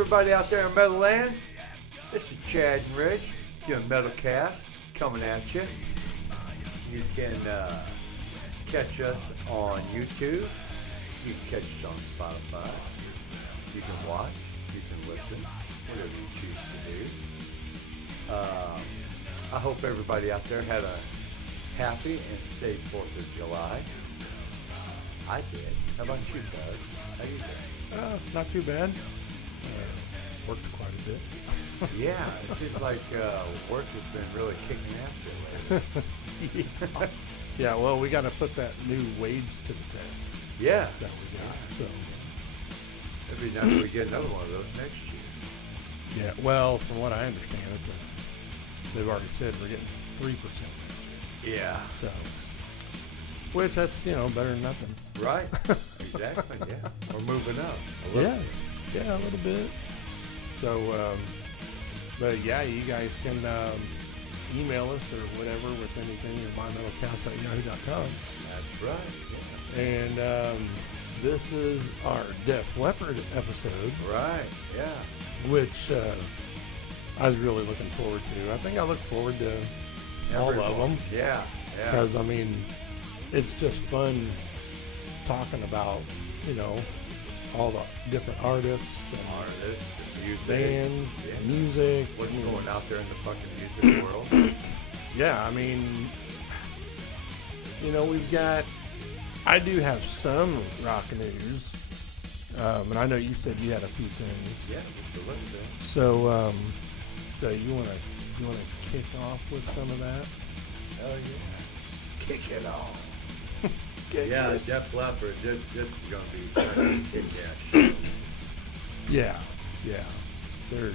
everybody out there in Metal Land? This is Chad and Rich doing MetalCast coming at you. You can catch us on YouTube. You can catch us on Spotify. You can watch. You can listen. Whatever you choose to do. I hope everybody out there had a happy and safe 4th of July. I did. How about you, Doug? How you doing? Not too bad. Worked quite a bit. Yeah, it seems like work has been really kicking ass here lately. Yeah, well, we got to put that new wage to the test. Yeah. That we got. So. It'd be nice if we get another one of those next year. Yeah, well, from what I understand, they've already said we're getting 3% next year. Yeah. So, which that's, better than nothing. Right. Exactly, yeah. We're moving up. Yeah, a little bit. So, but yeah, you guys can email us or whatever with anything at mymetalcast@yahoo.com. That's right, yeah. And this is our Def Leppard episode. Right, yeah. Which I was really looking forward to. I think I look forward to all of them. Yeah. Because, it's just fun talking about, all the different artists and music, bands, music. What's going out there in the fucking music world? Yeah, I do have some rock news. And I know you said you had a few things. Yeah, just a little bit. So, you want to kick off with some of that? Hell yeah. Kick it off. Yeah, Def Leppard, this is going to be such a kick-ass show. Yeah. They're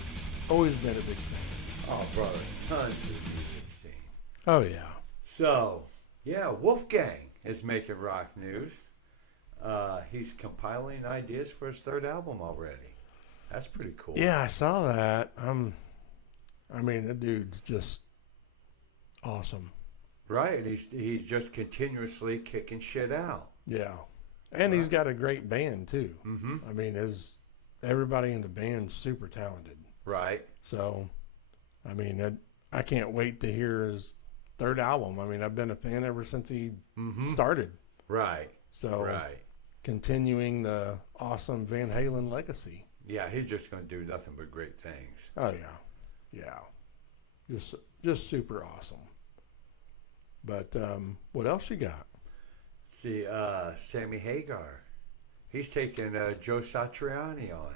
always been a big thing. Oh, brother, tons of music scene. Oh, yeah. So, yeah, Wolfgang is making rock news. He's compiling ideas for his third album already. That's pretty cool. Yeah, I saw that. The dude's just awesome. Right, and he's just continuously kicking shit out. Yeah, and he's got a great band too. Mm-hmm. Everybody in the band's super talented. Right. So, I can't wait to hear his third album. I've been a fan ever since he started. Right. So, continuing the awesome Van Halen legacy. Yeah, he's just going to do nothing but great things. Oh yeah. Just super awesome. But what else you got? See, Sammy Hagar. He's taking Joe Satriani on.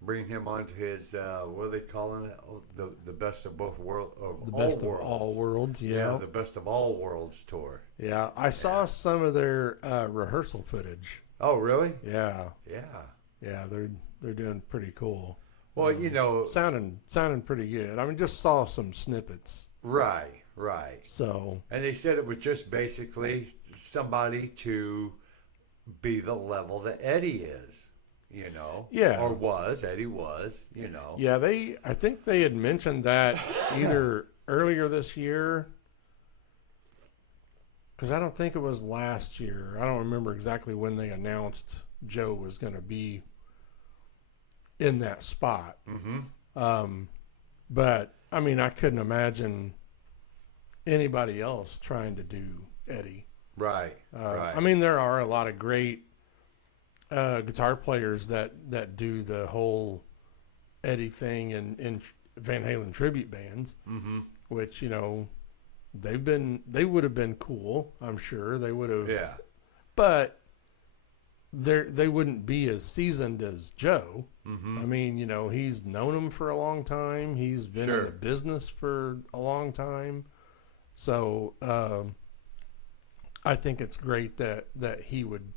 Bringing him onto his, what are they calling it? Oh, the Best of Both Worlds. The Best of All Worlds, yeah. The Best of All Worlds tour. Yeah, I saw some of their rehearsal footage. Oh, really? Yeah. Yeah. Yeah, they're doing pretty cool. Well, sounding pretty good. Just saw some snippets. Right. So, and they said it was just basically somebody to be the level that Eddie is, Yeah. Or was, Eddie was, Yeah, I think they had mentioned that either earlier this year, because I don't think it was last year. I don't remember exactly when they announced Joe was going to be in that spot. Mm-hmm. But, I couldn't imagine anybody else trying to do Eddie. Right. There are a lot of great guitar players that do the whole Eddie thing in Van Halen tribute bands, which they would have been cool. I'm sure they would have. Yeah. But they wouldn't be as seasoned as Joe. Mm-hmm. He's known him for a long time. He's been in the business for a long time. So I think it's great that he would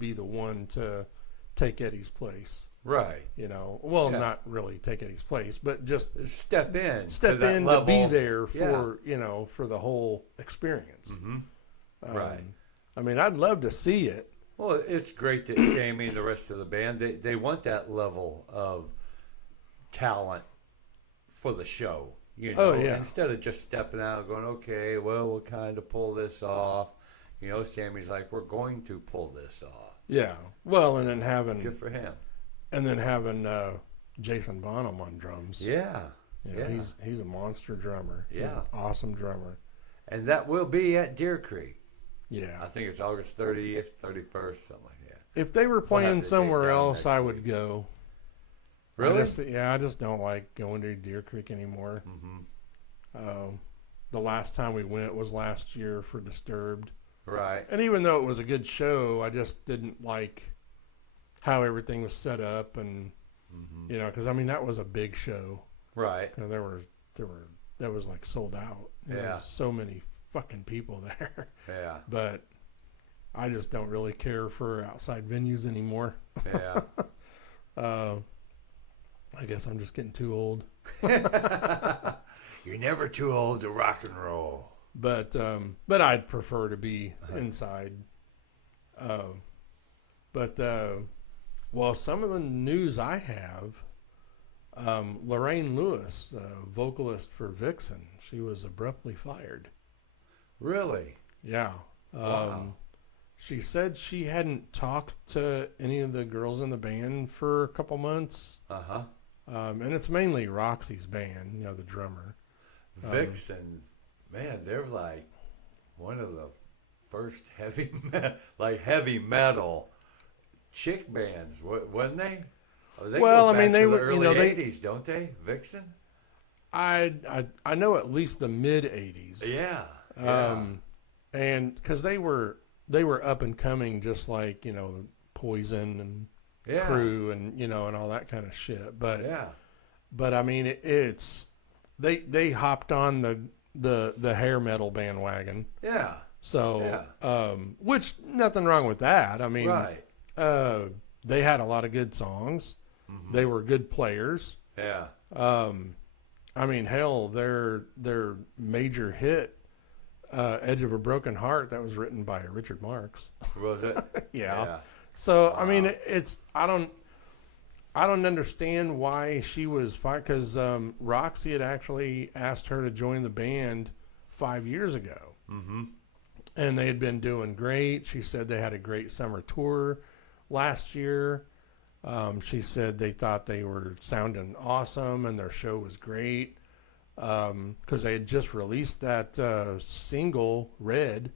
be the one to take Eddie's place. Right. Not really take Eddie's place, but just step in to be there for for the whole experience. Mm-hmm. Right. I'd love to see it. Well, it's great that Sammy and the rest of the band they want that level of talent for the show. Instead of just stepping out and going, okay, well, we'll kind of pull this off. Sammy's like, we're going to pull this off. Yeah. Well, and then having good for him. And then having Jason Bonham on drums. Yeah. You know, he's a monster drummer. Yeah. He's an awesome drummer. And that will be at Deer Creek. Yeah. I think it's August 30th, 31st, something like that. If they were playing somewhere else, I would week. go. Really? I just don't like going to Deer Creek anymore. Mm-hmm. The last time we went was last year for Disturbed. Right. And even though it was a good show, I just didn't like how everything was set up, and you know, because I mean that was a big show. Right. You know, that was like sold out. There Yeah. were so many fucking people there. Yeah. But I just don't really care for outside venues anymore. Yeah. I guess I'm just getting too old. You're never too old to rock and roll. But I'd prefer to be inside. Well, some of the news I have, Lorraine Lewis, vocalist for Vixen, she was abruptly fired. Really? Yeah. Wow. She said she hadn't talked to any of the girls in the band for a couple months. Uh-huh. And it's mainly Roxy's band, you know, the drummer. Vixen, man, they're like one of the first heavy metal chick bands, wasn't they? Oh, they Well, go I mean, back they to were, the early you know, 80s, don't they? Vixen? I know at least the mid 80s. Yeah. And because they were up and coming, just like, you know, Poison and Crew and, you know, and all that kind of shit. But I mean, it's they hopped on the hair metal bandwagon. Yeah. So, which nothing wrong with that. I mean, they had a lot of good songs. Mm-hmm. They were good players. Yeah. I mean, hell, their major hit, "Edge of a Broken Heart," that was written by Richard Marx. Was it? Yeah. So I mean, it's I don't understand why she was fired, because Roxy had actually asked her to join the band 5 years ago. Mm-hmm. And they had been doing great. She said they had a great summer tour last year. She said they thought they were sounding awesome and their show was great, because they had just released that single, Red,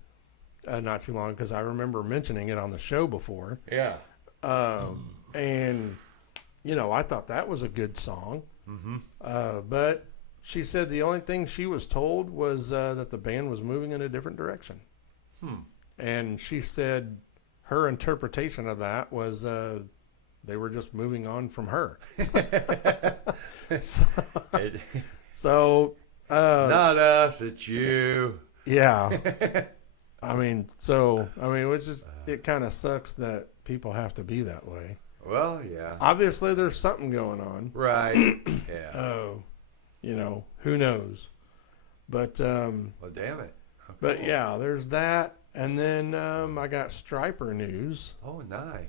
not too long, because I remember mentioning it on the show before. Yeah. And, you know, I thought that was a good song. Mm-hmm. But she said the only thing she was told was that the band was moving in a different direction. And she said her interpretation of that was they were just moving on from her. So it's not us, it's you. Yeah. I mean, it's just, it kind of sucks that people have to be that way. Well, yeah. Obviously, there's something going on. Right. Yeah. You know, who knows? But well, damn it. Oh, but cool. yeah, there's that, and then I got Striper news. Oh, nice.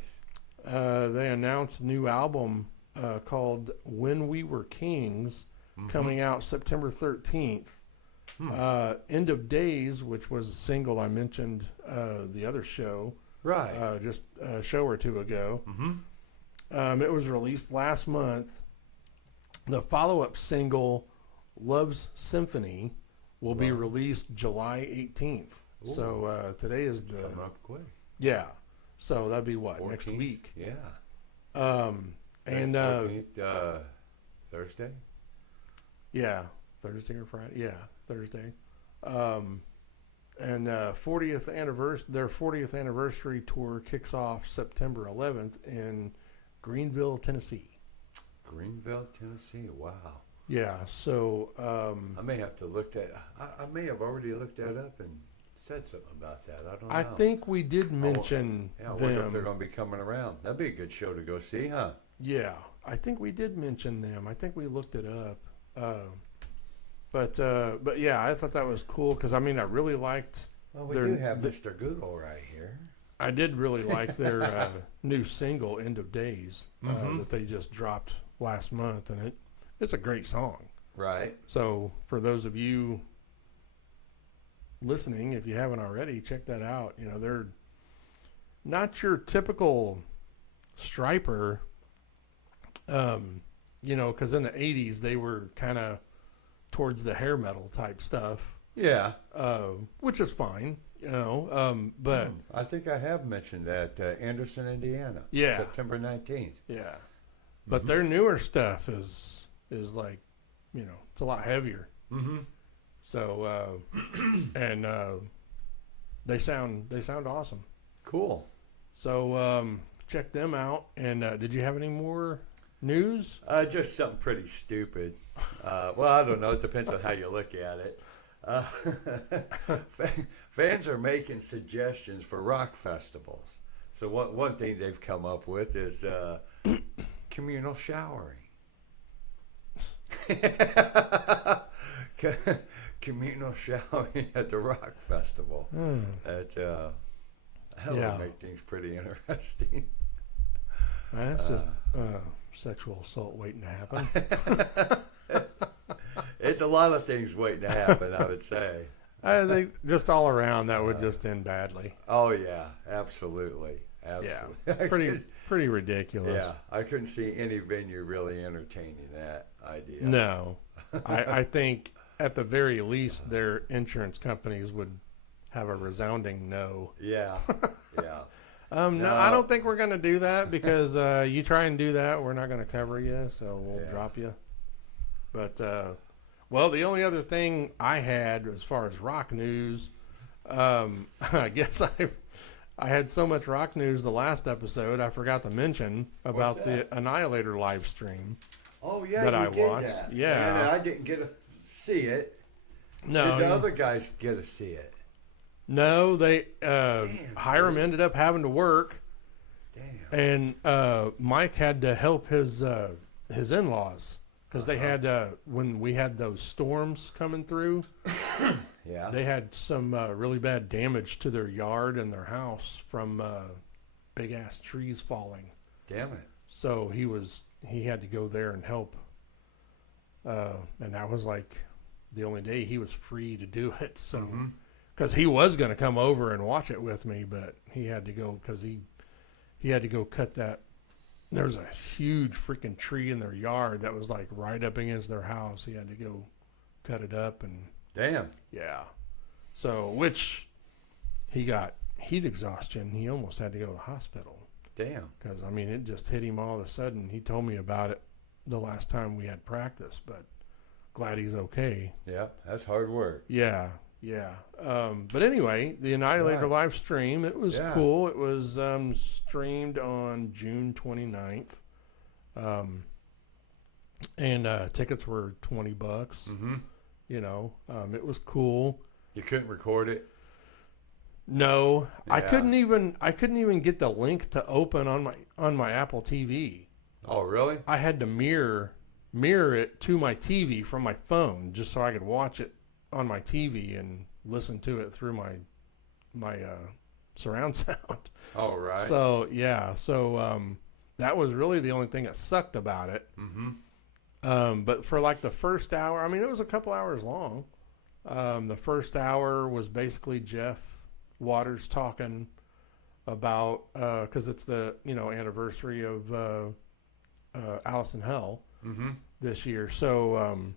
They announced a new album called "When We Were Kings," coming out September 13th. End of Days, which was a single I mentioned the other show, right? Just a show or two ago. It was released last month. The follow-up single, "Love's Symphony," will be released July 18th. Ooh. So today is the come up quick. Yeah. So that'd be what, 14th? next week? Yeah. And 14th, Thursday. Yeah, Thursday or Friday. Yeah, Thursday. And 40th anniversary. Their 40th anniversary tour kicks off September 11th in Greenville, Tennessee. Greenville, Tennessee. Wow. Yeah. So I may have to look that. I may have already looked that up and said something about that. I don't know. I think we did mention I wonder if them. they're going to be coming around. That'd be a good show to go see, huh? Yeah, I think we did mention them. I think we looked it up. But yeah, I thought that was cool because I mean I really liked. Well, we do have Mr. Google right here. I did really like their new single "End of Days" that they just dropped last month, and it's a great song. Right. So for those of you listening, if you haven't already, check that out. You know, they're not your typical Striper. you know, because in the 80s they were kind of towards the hair metal type stuff. Yeah. Which is fine, you know. But I think I have mentioned that Anderson, Indiana. Yeah. September 19th. yeah, but their newer stuff is like, you know, it's a lot heavier. Mm-hmm. So and they sound awesome. Cool. So check them out. And did you have any more news? Just something pretty stupid. Well, I don't know. It depends on how you look at it. Fans are making suggestions for rock festivals. So one thing they've come up with is communal showering. Communal showering at the rock festival. That would make things pretty interesting. That's just sexual assault waiting to happen. It's a lot of things waiting to happen, I would say. I think just all around that would just end badly. Oh yeah, absolutely. Yeah, pretty ridiculous. Yeah, I couldn't see any venue really entertaining that idea. No, I think at the very least their insurance companies would have a resounding no. Yeah, yeah. No, I don't think we're going to do that because you try and do that, we're not going to cover you, so we'll drop you. But well, the only other thing I had as far as rock news, I guess I had so much rock news the last episode I forgot to mention about the Annihilator live stream. Oh yeah, that you I did watched. that. Yeah, and I didn't get to see it. No, did the other guys get to see it? No, they Hiram ended up having to work. Damn. And Mike had to help his in-laws because they had when we had those storms coming through. Yeah. They had some really bad damage to their yard and their house from big ass trees falling. Damn it. So he had to go there and help. And that was like the only day he was free to do it. So because he was going to come over and watch it with me, but he had to go because he had to go cut that. There was a huge freaking tree in their yard that was like right up against their house. He had to go cut it up and. Damn. Yeah. So, which he got heat exhaustion. He almost had to go to the hospital. Damn. Because, I mean, it just hit him all of a sudden. He told me about it the last time we had practice, but glad he's okay. Yeah, that's hard work. Yeah, yeah. But anyway, the Annihilator live stream, it was cool. It was streamed on June 29th. And tickets were $20. Mm-hmm. You know, it was cool. You couldn't record it? No, Yeah. I couldn't even get the link to open on my Apple TV. Oh, really? I had to mirror it to my TV from my phone just so I could watch it on my TV and listen to it through my surround sound. Oh, right. So yeah, that was really the only thing that sucked about it. Mm-hmm. But for like the first hour, I mean, it was a couple hours long. The first hour was basically Jeff Waters talking about, cause it's the, anniversary of, Alice in Hell this year. So,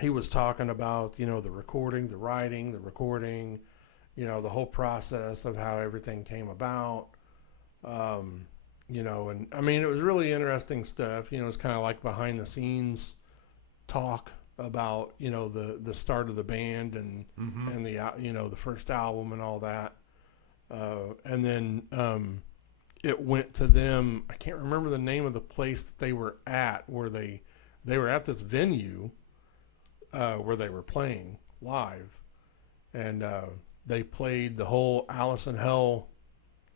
he was talking about, the recording, the writing, the recording, the whole process of how everything came about. And I mean, it was really interesting stuff. It's kind of like behind the scenes talk about, the start of the band and the first album and all that. And then it went to them. I can't remember the name of the place that they were at, where they were at this venue where they were playing live, and they played the whole Alice in Hell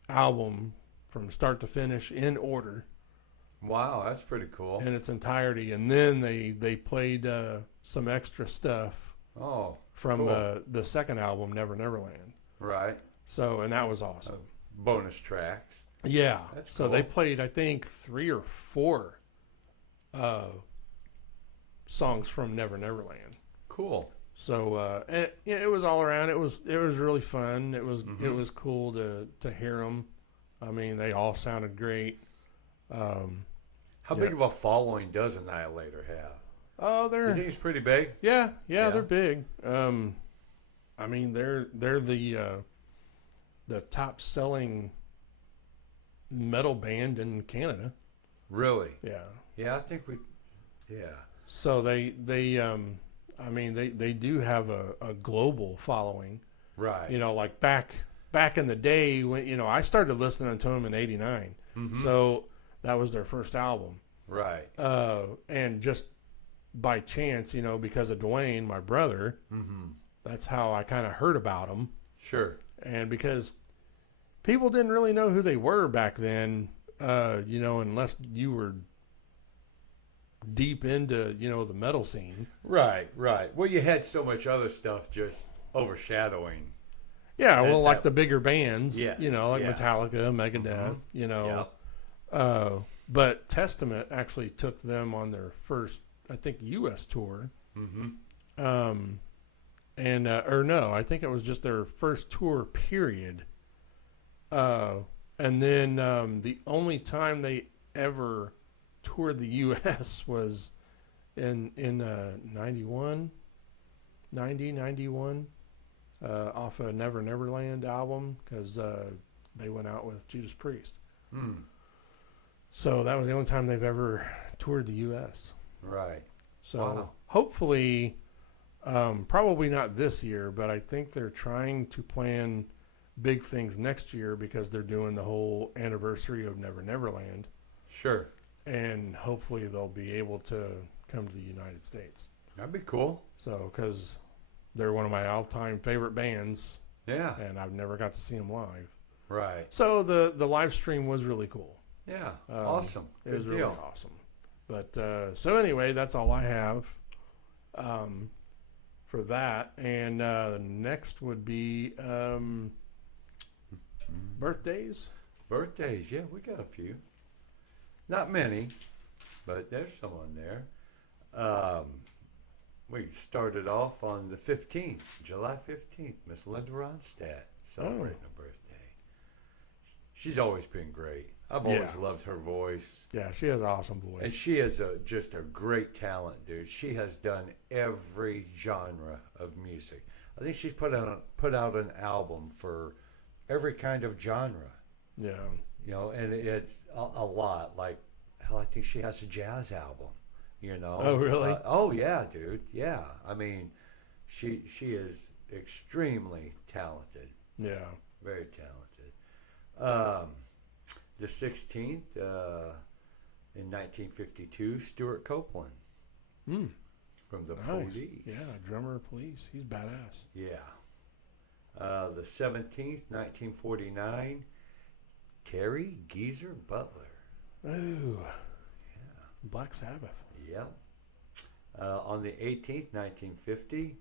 album from start to finish in order. Wow, that's pretty cool. In its entirety. And then they played some extra stuff from the second album, Never Neverland. Right. So, and that was awesome. Bonus tracks. Yeah. That's so cool. they played, I think, 3 or 4 songs from Never Neverland. Cool. So, and it was all around. It was really fun. It was cool to hear them. I mean, they all sounded great. How big of a following does Annihilator have? Oh, You think it's pretty big? Yeah, they're big. I mean, they're the top selling metal band in Canada. Really? Yeah. Yeah, I think yeah. So they do have a global following. Right. You know, like back in the day when, you know, I started listening to them in '89. Mm-hmm. So that was their first album. Right. And just by chance, you know, because of Dwayne, my brother, that's how I kind of heard about them. Sure. And because people didn't really know who they were back then, you know, unless you were deep into, you know, the metal scene. Right. Well, you had so much other stuff just overshadowing. Yeah, well, like the bigger bands, yes, you know, like Metallica, Megadeth, you know. Yep. But Testament actually took them on their first, I think, U.S. tour. Or no, I think it was just their first tour, period. And then the only time they ever toured the U.S. was in 91, off a Never Neverland album, because they went out with Judas Priest. So that was the only time they've ever toured the U.S. Right. So hopefully, probably not this year, but I think they're trying to plan big things next year because they're doing the whole anniversary of Never Neverland. Sure. And hopefully they'll be able to come to the United States. That'd be cool. So, because they're one of my all-time favorite bands. Yeah. And I've never got to see them live. Right. So the live stream was really cool. Yeah. Awesome. It was really awesome. But so anyway, that's all I have for that. And next would be birthdays. Birthdays, yeah, we got a few. Not many, but there's some on there. We started off on the 15th, July 15th, Miss Linda Ronstadt celebrating her birthday. She's always been great. I've always loved her voice. Yeah, she has an awesome voice. And she is just a great talent, dude. She has done every genre of music. I think she's put out an album for every kind of genre. Yeah. You know, and it's a lot. Like, hell, I think she has a jazz album, you know. Oh, really? Oh, yeah, dude. Yeah. I mean, she is extremely talented. Yeah. Very talented. The 16th, in 1952, Stuart Copeland from the Police. Yeah, drummer of Police. He's badass. Yeah. The 17th, 1949, Terry Geezer Butler. Oh. Yeah. Black Sabbath. Yep. On the 18th, 1950,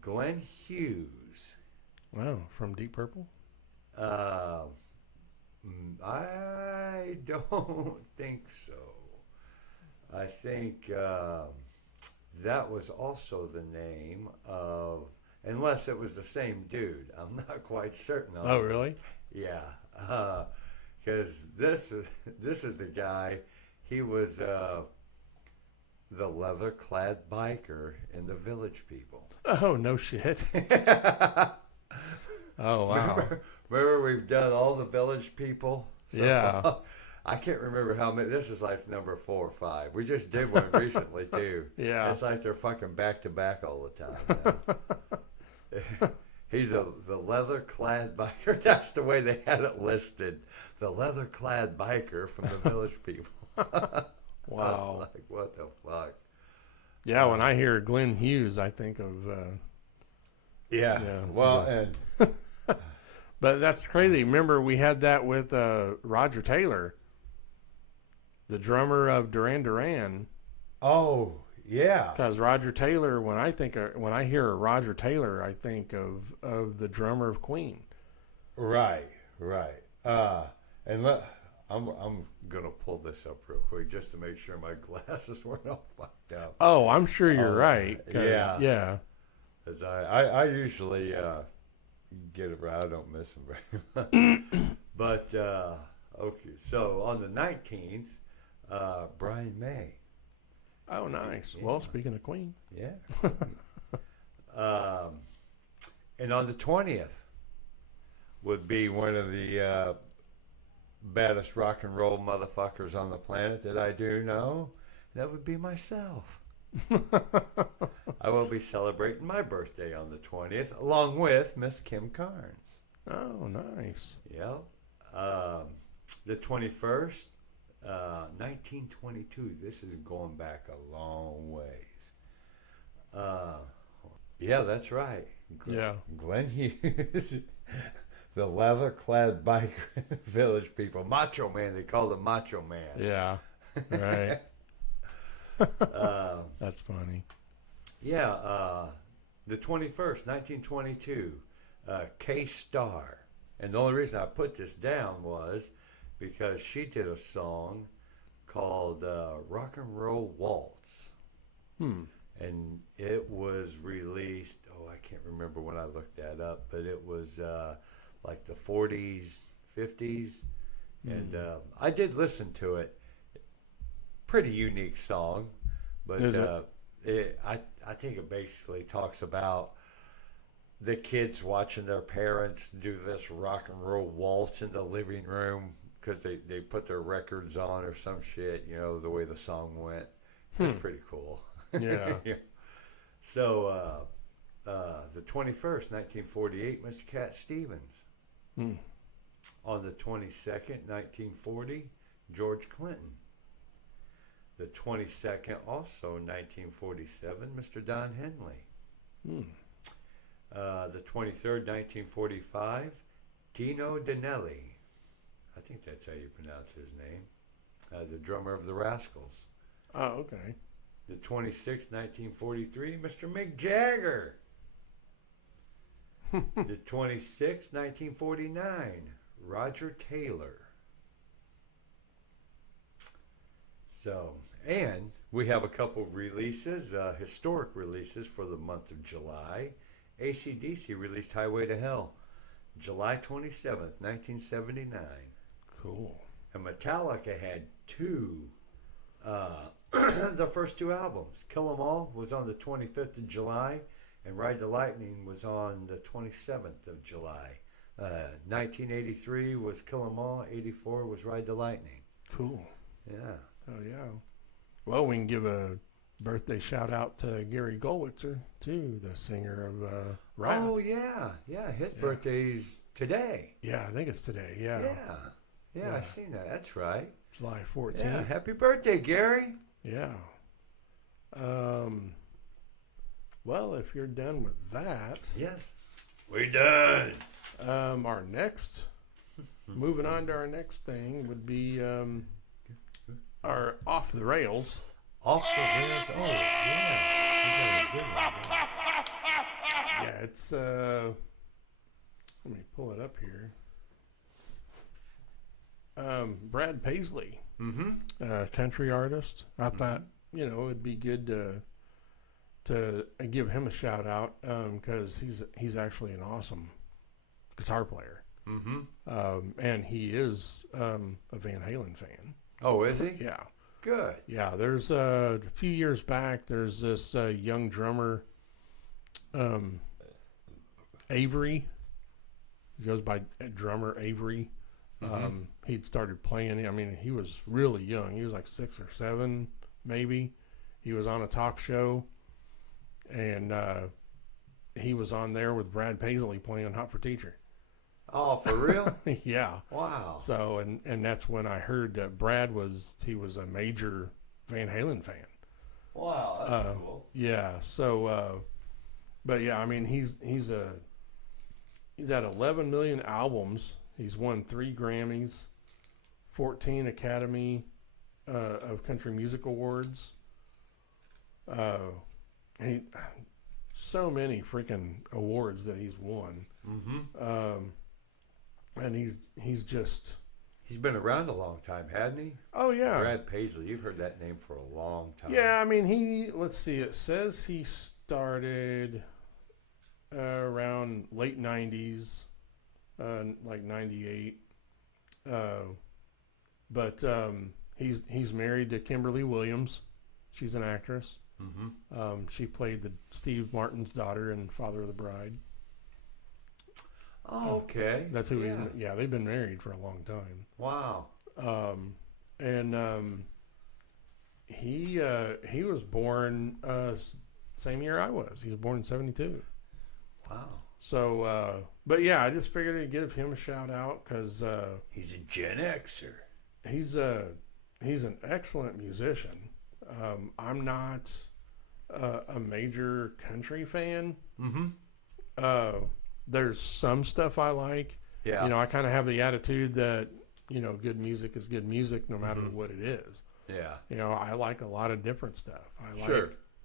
Glenn Hughes. Wow, from Deep Purple? I don't think so. I think that was also the name of, unless it was the same dude. I'm not quite certain. Oh, really? Yeah. Because this is the guy. He was the leather-clad biker in the Village People. Oh, no shit. Oh, wow. Remember we've done all the Village People? So, yeah. I can't remember how many. This is like number 4 or 5. We just did one recently, too. Yeah. It's like they're fucking back-to-back all the time. He's the leather-clad biker. That's the way they had it listed. The leather-clad biker from the Village People. Wow. Like, what the fuck? Yeah, when I hear Glenn Hughes, I think of... But that's crazy. Remember, we had that with Roger Taylor, the drummer of Duran Duran. Oh, yeah. Because Roger Taylor, when I hear Roger Taylor, I think of the drummer of Queen. Right. And I'm gonna pull this up real quick just to make sure my glasses weren't all fucked up. Oh, I'm sure you're right. Yeah. As I usually get it right. I don't miss them very much. But okay, so on the 19th, Brian May. Oh, nice. Yeah. Well, speaking of Queen. Yeah. And on the 20th would be one of the baddest rock and roll motherfuckers on the planet that I do know. That would be myself. I will be celebrating my birthday on the 20th, along with Miss Kim Carnes. Oh, nice. Yep. The 21st, 1922. This is going back a long ways. Yeah, that's right. Glenn Hughes, the leather-clad biker village people. Macho Man, they called him Macho Man. Yeah, right. That's funny. Yeah, the 21st, 1922, K-Star. And the only reason I put this down was because she did a song called Rock and Roll Waltz. And it was released, I can't remember when I looked that up, but it was like the 40s, 50s. And I did listen to it. Pretty unique song. But I think it basically talks about the kids watching their parents do this rock and roll waltz in the living room because they put their records on or some shit, the way the song went. It's pretty cool. Yeah. So, the 21st, 1948, Mr. Cat Stevens. On the 22nd, 1940, George Clinton. The 22nd, also 1947, Mr. Don Henley. The 23rd, 1945, Dino Danelli. I think that's how you pronounce his name. The drummer of the Rascals. Oh, okay. The 26th, 1943, Mr. Mick Jagger. The 26th, 1949, Roger Taylor. So, and we have a couple releases, historic releases for the month of July. AC/DC released Highway to Hell, July 27th, 1979. Cool. And Metallica had two, the first two albums. Kill 'Em All was on the 25th of July, and Ride the Lightning was on the 27th of July. 1983 was Kill 'Em All, 84 was Ride the Lightning. Cool. Yeah. Oh, yeah. Well, we can give a birthday shout out to Gary Goldwitzer, too, the singer of Wrath. Oh, yeah. Yeah, his birthday's today. Yeah, I think it's today. Yeah. Yeah, I've seen that. That's right. July 14th. Yeah, happy birthday, Gary. Yeah. Well, if you're done with that. Yes. We done. Our next, moving on to our next thing would be our Off the Rails. Off the Rails. Oh, yeah. Yeah, it's, let me pull it up here. Brad Paisley, country artist. I thought, it'd be good to give him a shout out because he's actually an awesome guitar player. And he is a Van Halen fan. Oh, is he? Yeah. Good. Yeah, there's a few years back, there's this young drummer, Avery. He goes by drummer Avery. He'd started playing. I mean, he was really young. He was like 6 or 7, maybe. He was on a talk show, and he was on there with Brad Paisley playing Hot for Teacher. Oh, for real? Yeah. Wow. So, and that's when I heard that Brad was a major Van Halen fan. Wow, that's cool. Yeah. So, but yeah, I mean, he's had 11 million albums. He's won 3 Grammys, 14 Academy of Country Music Awards. So many freaking awards that he's won. And he's been around a long time, hadn't he? Oh yeah, Brad Paisley. You've heard that name for a long time. Yeah, I mean let's see. It says he started around late 90s, like 98. But He's married to Kimberly Williams. She's an actress. Mm-hmm. She played the Steve Martin's daughter in Father of the Bride. Oh, okay. That's who he's. Yeah, they've been married for a long time. Wow. He was born same year I was. He was born in 1972. Wow. So, but yeah, I just figured I'd give him a shout out because he's a Gen Xer. He's an excellent musician. I'm not a major country fan. Mm-hmm. There's some stuff I like. Yeah. You know, I kind of have the attitude that, you know, good music is good music no matter what it is. Yeah. You know, I like a lot of different stuff.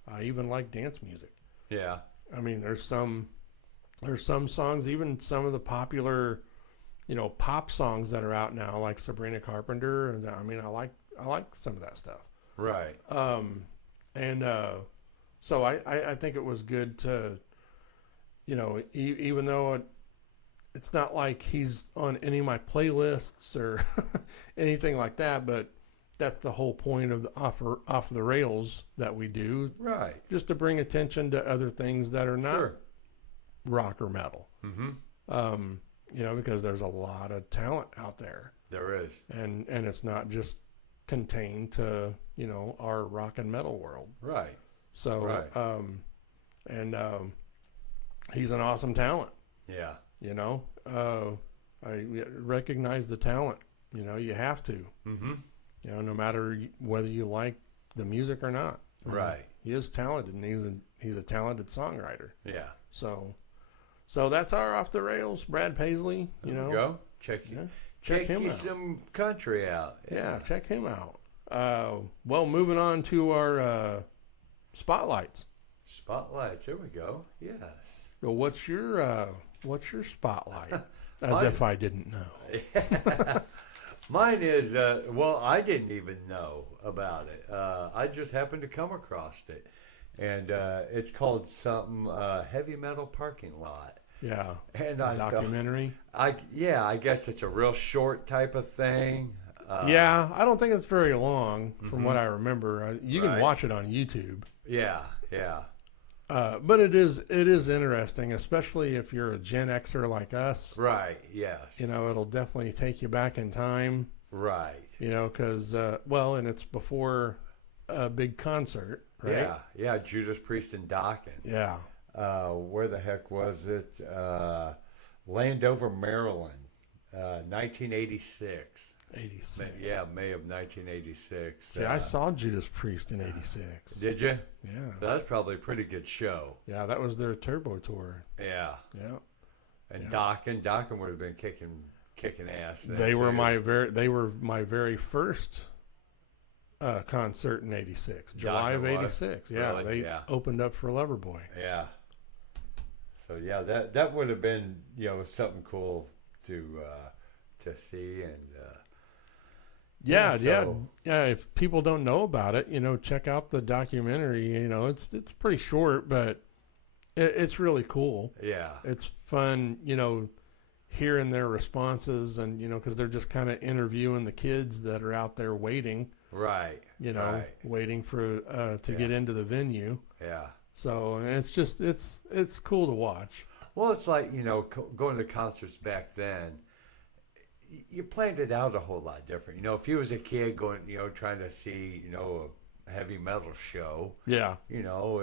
I even like dance music. Yeah. I mean, there's some songs, even some of the popular, you know, pop songs that are out now, like Sabrina Carpenter, and I mean, I like some of that stuff. Right. So I think it was good to, you know, even though it's not like he's on any of my playlists or anything like that, but that's the whole point of the off the rails that we do. Right. Just to bring attention to other things that are not rock or metal. Mm-hmm. You know, because there's a lot of talent out there. There is. And it's not just contained to, you know, our rock and metal world. Right. So, he's an awesome talent. Yeah. You know, I recognize the talent. You know, you have to. Mm-hmm. You know, no matter whether you like the music or not. Right. He is talented, and he's a talented songwriter. Yeah. So that's our Off the Rails, Brad Paisley. You know, go check him out. Some country out. Yeah, check him out. Well, moving on to our spotlights. Spotlights. There we go. Yes. So what's your spotlight? As if I didn't know. Mine is, well, I didn't even know about it. I just happened to come across it. And it's called something Heavy Metal Parking Lot. Yeah. And documentary. I guess it's a real short type of thing. Yeah, I don't think it's very long from what I remember. You can watch it on YouTube. Yeah, yeah. But it is interesting, especially if you're a Gen Xer like us. Right, yes. You know, it'll definitely take you back in time. Right. You know, because, and it's before a big concert, right? Yeah, Judas Priest and Dokken. Yeah. Where the heck was it? Landover, Maryland, 1986. 86. Yeah, May of 1986. See, I saw Judas Priest in 86. Did you? Yeah. That's probably a pretty good show. Yeah, that was their turbo tour. Yeah. Yeah. And Dokken would have been kicking ass. They were my very first concert in 86. July of 86. Yeah, really? They opened up for Loverboy. Yeah. So yeah, that would have been, you know, something cool to see. And yeah. If people don't know about it, you know, check out the documentary. You know, it's pretty short, but it's really cool. Yeah, it's fun. You know, hearing their responses, and you know, because they're just kind of interviewing the kids that are out there waiting. Right. You know, waiting for to get into the venue. Yeah. So it's just it's cool to watch. Well, it's like, you know, going to concerts back then. You planned it out a whole lot different. You know, if you was a kid going, you know, trying to see, you know, a heavy metal show. Yeah. You know,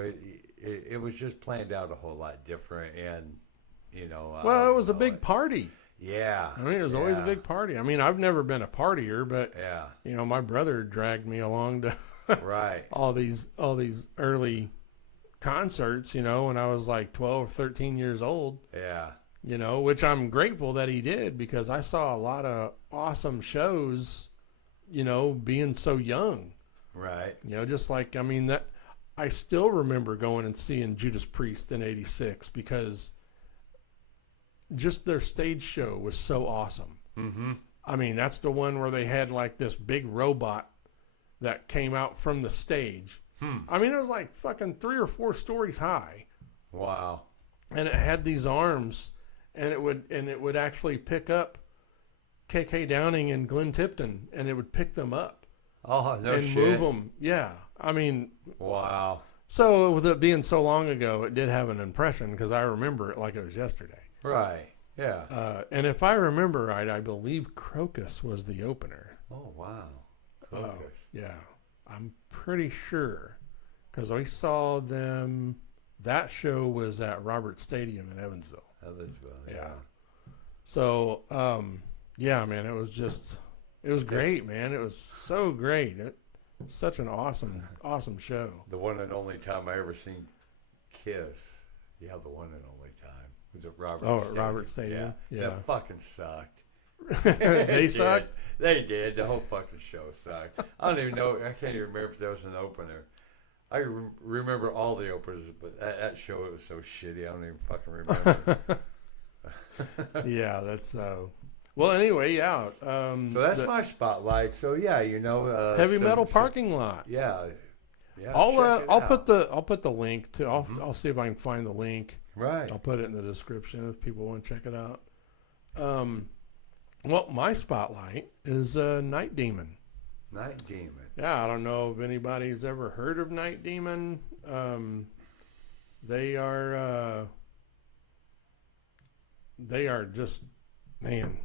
it was just planned out a whole lot different, and you know. Well, it was a big party. Yeah. I mean, it was always a big party. I mean, I've never been a partier, but yeah, you know, my brother dragged me along to all these early concerts, you know, when I was like 12 or 13 years old. Yeah. You know, which I'm grateful that he did, because I saw a lot of awesome shows, you know, being so young. Right. You know, just like, I mean, that I still remember going and seeing Judas Priest in 86 because just their stage show was so awesome. Mm-hmm. I mean, that's the one where they had like this big robot that came out from the stage. I mean, it was like fucking 3 or 4 stories high. Wow. And it had these arms, and it would actually pick up KK Downing and Glenn Tipton, and it would pick them up. Oh, no and shit. move them. Yeah, I mean, Wow. so with it being so long ago, it did have an impression because I remember it like it was yesterday. Right. Yeah. And if I remember right, I believe Crocus was the opener. Oh, wow. Crocus. Yeah, I'm pretty sure because we saw them. That show was at Robert Stadium in Evansville. Yeah. So, yeah, man, it was great, man. It was so great. Such an awesome show. The one and only time I ever seen Kiss. Yeah, the one and only time. Was at Robert Stadium. At Robert Stadium? Yeah. That fucking sucked. They sucked? They did. The whole fucking show sucked. I don't even know. I can't even remember if there was an opener. I remember all the openers, but that show, it was so shitty. I don't even fucking remember. Yeah, that's... Well, anyway, yeah. So that's my spotlight. So yeah, heavy metal parking lot. Yeah. I'll put the link to. I'll see if I can find the link. Right. I'll put it in the description if people want to check it out. Well, my spotlight is Night Demon. Night Demon. Yeah, I don't know if anybody's ever heard of Night Demon. They are just, man.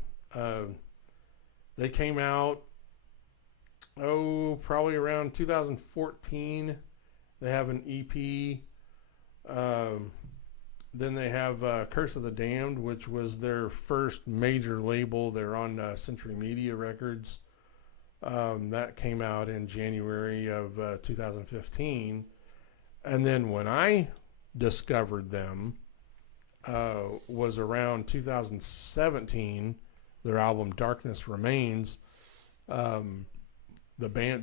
They came out probably around 2014. They have an EP. Then they have Curse of the Damned, which was their first major label. They're on Century Media Records. That came out in January of 2015. And then when I discovered them was around 2017. Their album Darkness Remains. The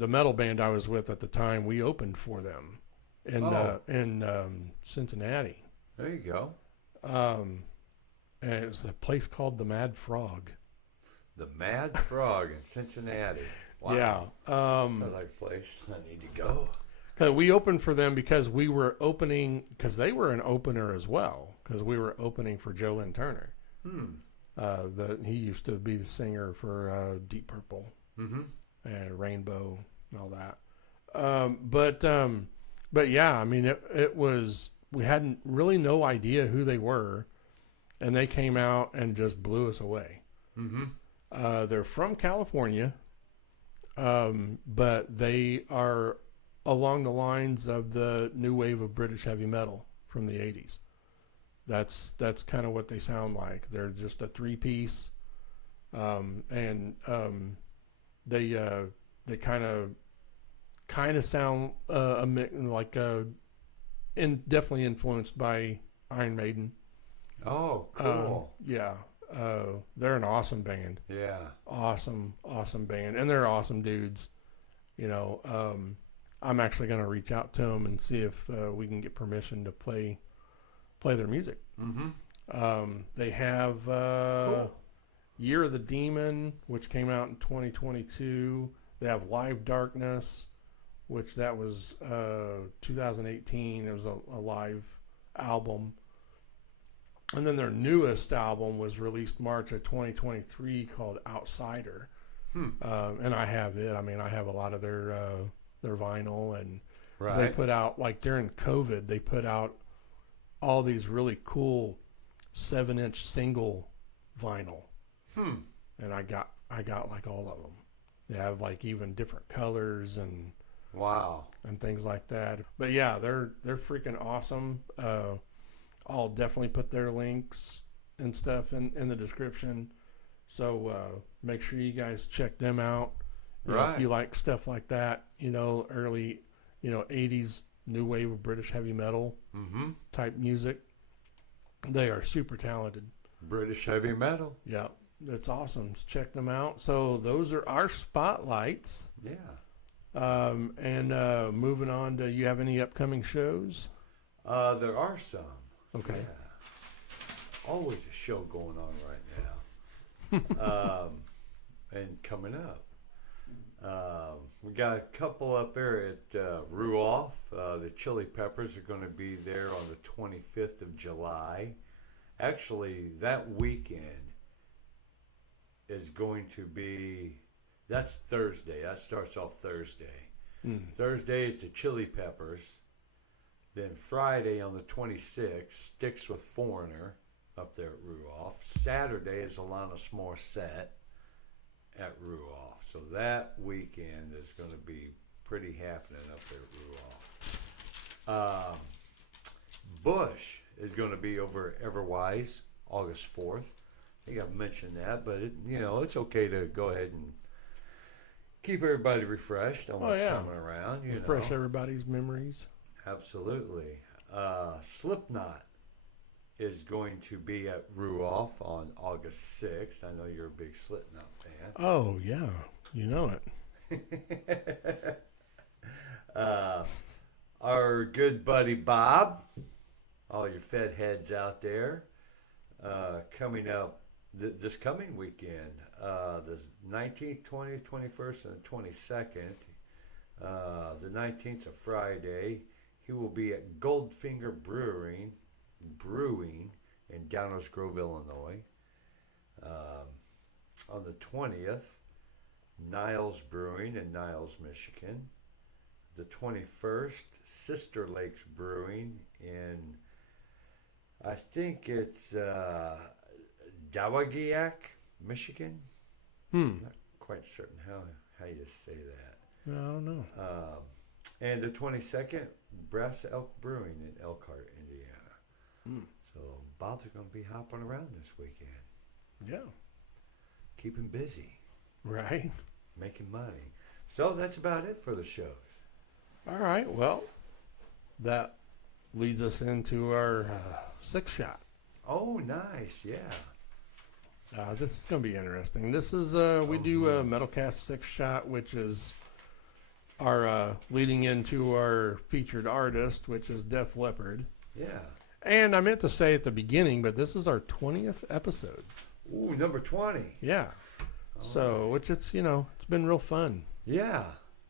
metal band I was with at the time, we opened for them in Cincinnati. There you go. And it was a place called the Mad Frog. The Mad Frog in Cincinnati. Wow. Yeah. Sounds like a place I need to go. We opened for them because we were opening, because they were an opener as well, because we were opening for Joe Lynn Turner. He used to be the singer for Deep Purple and Rainbow and all that. But yeah, I mean, it was, we had really no idea who they were, and they came out and just blew us away. They're from California, but they are along the lines of the new wave of British heavy metal from the 80s. That's kind of what they sound like. They're just a three-piece, and they kind of sound definitely influenced by Iron Maiden. Oh, cool. Yeah. They're an awesome band. Yeah. Awesome band. And they're awesome dudes. I'm actually going to reach out to them and see if we can get permission to play their music. They have cool. Year of the Demon, which came out in 2022. They have Live Darkness, which that was 2018. It was a live album. And then their newest album was released March of 2023 called Outsider. And I have it. I mean, I have a lot of their vinyl, and they put out, like during COVID, they put out all these really cool 7-inch single vinyl. And I got like all of them. They have like even different colors and and things like that. But yeah, they're freaking awesome. I'll definitely put their links and stuff in the description. So make sure you guys check them out. If you like stuff like that, early, 80s new wave of British heavy metal type music. They are super talented. British heavy metal. Yeah, that's awesome. Check them out. So those are our spotlights. Yeah. And moving on to, you have any upcoming shows? There are some. Okay. Yeah. Always a show going on right now. And coming up. We got a couple up there at Ruoff. The Chili Peppers are going to be there on the 25th of July. Actually, that weekend is going to be That's Thursday. That starts off Thursday. Mm. Thursday is the Chili Peppers. Then Friday on the 26th, Sticks with Foreigner up there at Ruoff. Saturday is Alanis Morissette at Ruoff. So that weekend is going to be pretty happening up there at Ruoff. Bush is going to be over at Everwise August 4th. I think I've mentioned that, but it's okay to go ahead and keep everybody refreshed on what's coming around. Refresh everybody's memories. Absolutely. Slipknot is going to be at Ruoff on August 6th. I know you're a big Slipknot fan. Oh, yeah. You know it. Our good buddy Bob, all your Fed heads out there, coming up this coming weekend, the 19th, 20th, 21st, and the 22nd. The 19th is a Friday. He will be at Goldfinger Brewing in Downers Grove, Illinois. On the 20th, Niles Brewing in Niles, Michigan. The 21st, Sister Lakes Brewing in, I think it's Dowagiac, Michigan. Not quite certain how you say that. I don't know. And the 22nd, Brass Elk Brewing in Elkhart, Indiana. So Bob's going to be hopping around this weekend. Yeah. Keeping busy. Right. Making money. So that's about it for the shows. All right. Well, that leads us into our six shot. Oh, nice. Yeah. This is going to be interesting. This is, we do a MetalCast six shot, which is our leading into our featured artist, which is Def Leppard. Yeah. And I meant to say at the beginning, but this is our 20th episode. Ooh, number 20. Yeah. Oh. So, which it's been real fun. Yeah.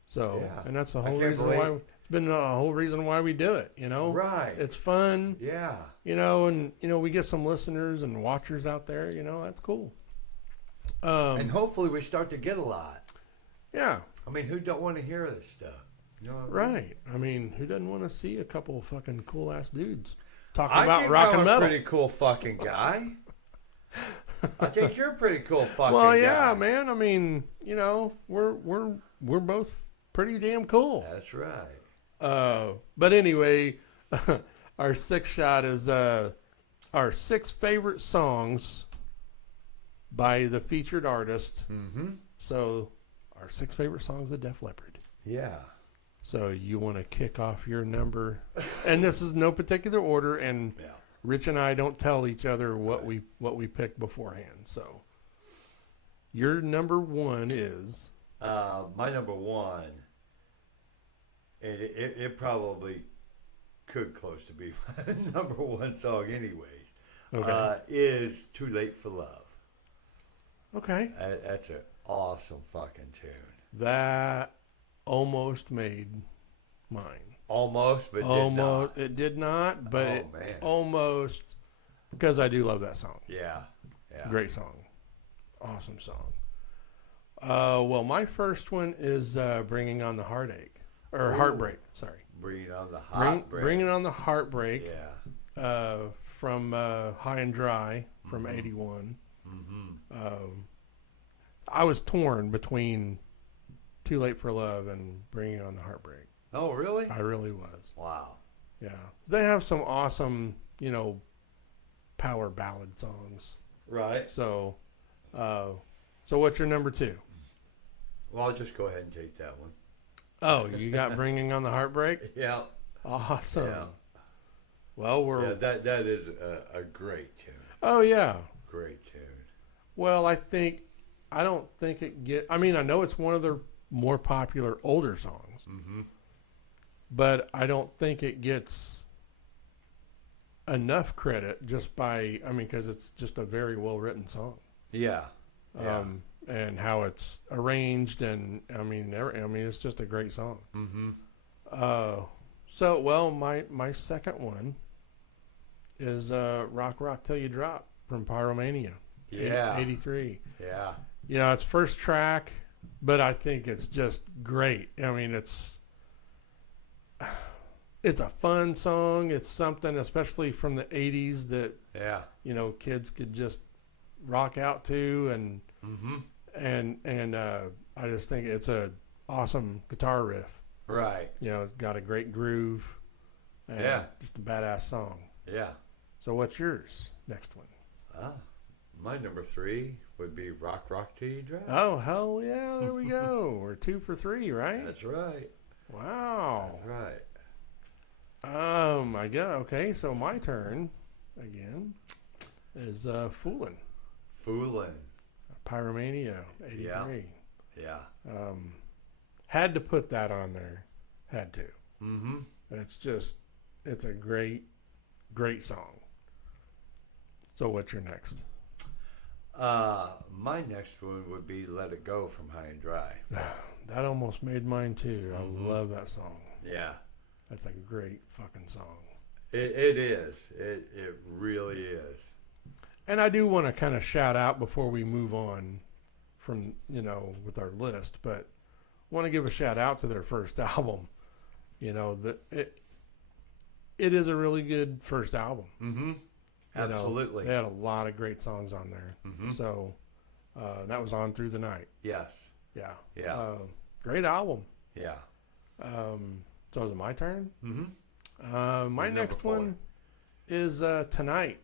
So, Yeah. and that's the whole reason why, it's been a whole reason why we do it, Right. It's fun. Yeah. And, we get some listeners and watchers out there, that's cool. And hopefully we start to get a lot. Yeah. I mean, who don't want to hear this stuff? You know what Right. I mean, who doesn't want to see a couple of fucking cool ass dudes talking I about think rock I'm and metal? a pretty cool fucking guy. I think you're a pretty cool fucking guy. Well, yeah, man. I mean, we're both pretty damn cool. That's right. But anyway, our six shot is our 6 favorite songs by the featured artist. Mm-hmm. So, our 6 favorite songs of Def Leppard. Yeah. So, you want to kick off your number, and this is no particular order, and Rich and I don't tell each other what we pick beforehand. So, your number 1 is my number 1, and it probably could close to be my number 1 song anyways, is Too Late for Love. Okay. That's an awesome fucking tune. That almost made mine. Almost, but Almost, did not. it did not, but Oh, man. almost, because I do love that song. Yeah. Great song. Awesome song. Well, my first one is Bringing on the Heartache. Or Heartbreak, sorry. Bringing on the Heartbreak. Bringing on the Heartbreak. Yeah. From High and Dry from 81. Mm-hmm. I was torn between Too Late for Love and Bringing on the Heartbreak. Oh, really? I really was. Wow. Yeah. They have some awesome, power ballad songs. Right. So what's your number 2? Well, I'll just go ahead and take that one. Oh, you got Bringing on the Heartbreak? Yeah. Awesome. Yeah. Well, that is a great tune. Oh, yeah. Great tune. Well, I don't think it I know it's one of their more popular older songs. Mm-hmm. But I don't think it gets enough credit because it's just a very well written song. Yeah. And how it's arranged, and it's just a great song. Mm-hmm. So my second one is Rock Rock Till You Drop from Pyromania. Yeah. 83. Yeah. It's first track. but I think it's just great. I mean, it's a fun song. It's something, especially from the 80s, that, kids could just rock out to. And, I just think it's a awesome guitar riff. Right. It's got a great groove. And just a badass song. Yeah. So what's yours? Next one. My number 3 would be Rock Till You Drop. Oh, hell yeah. There we go. We're 2 for 3, right? That's right. Wow. That's right. I guess, okay, so my turn again is Foolin'. Pyromania, 83. Yeah. Had to put that on there. Had to. Mm-hmm. It's a great song. So what's your next? My next one would be Let It Go from High and Dry. That almost made mine too. I love that song. Yeah. That's like a great fucking song. It is. It really is. And I do want to kind of shout out before we move on from, with our list, but want to give a shout out to their first album. It is a really good first album. Mm-hmm. Absolutely. They had a lot of great songs on there. Mm-hmm. So that was On Through the Night. Yes. Yeah. Yeah. Great album. Yeah. So is it my turn? Mm-hmm. My next one is Tonight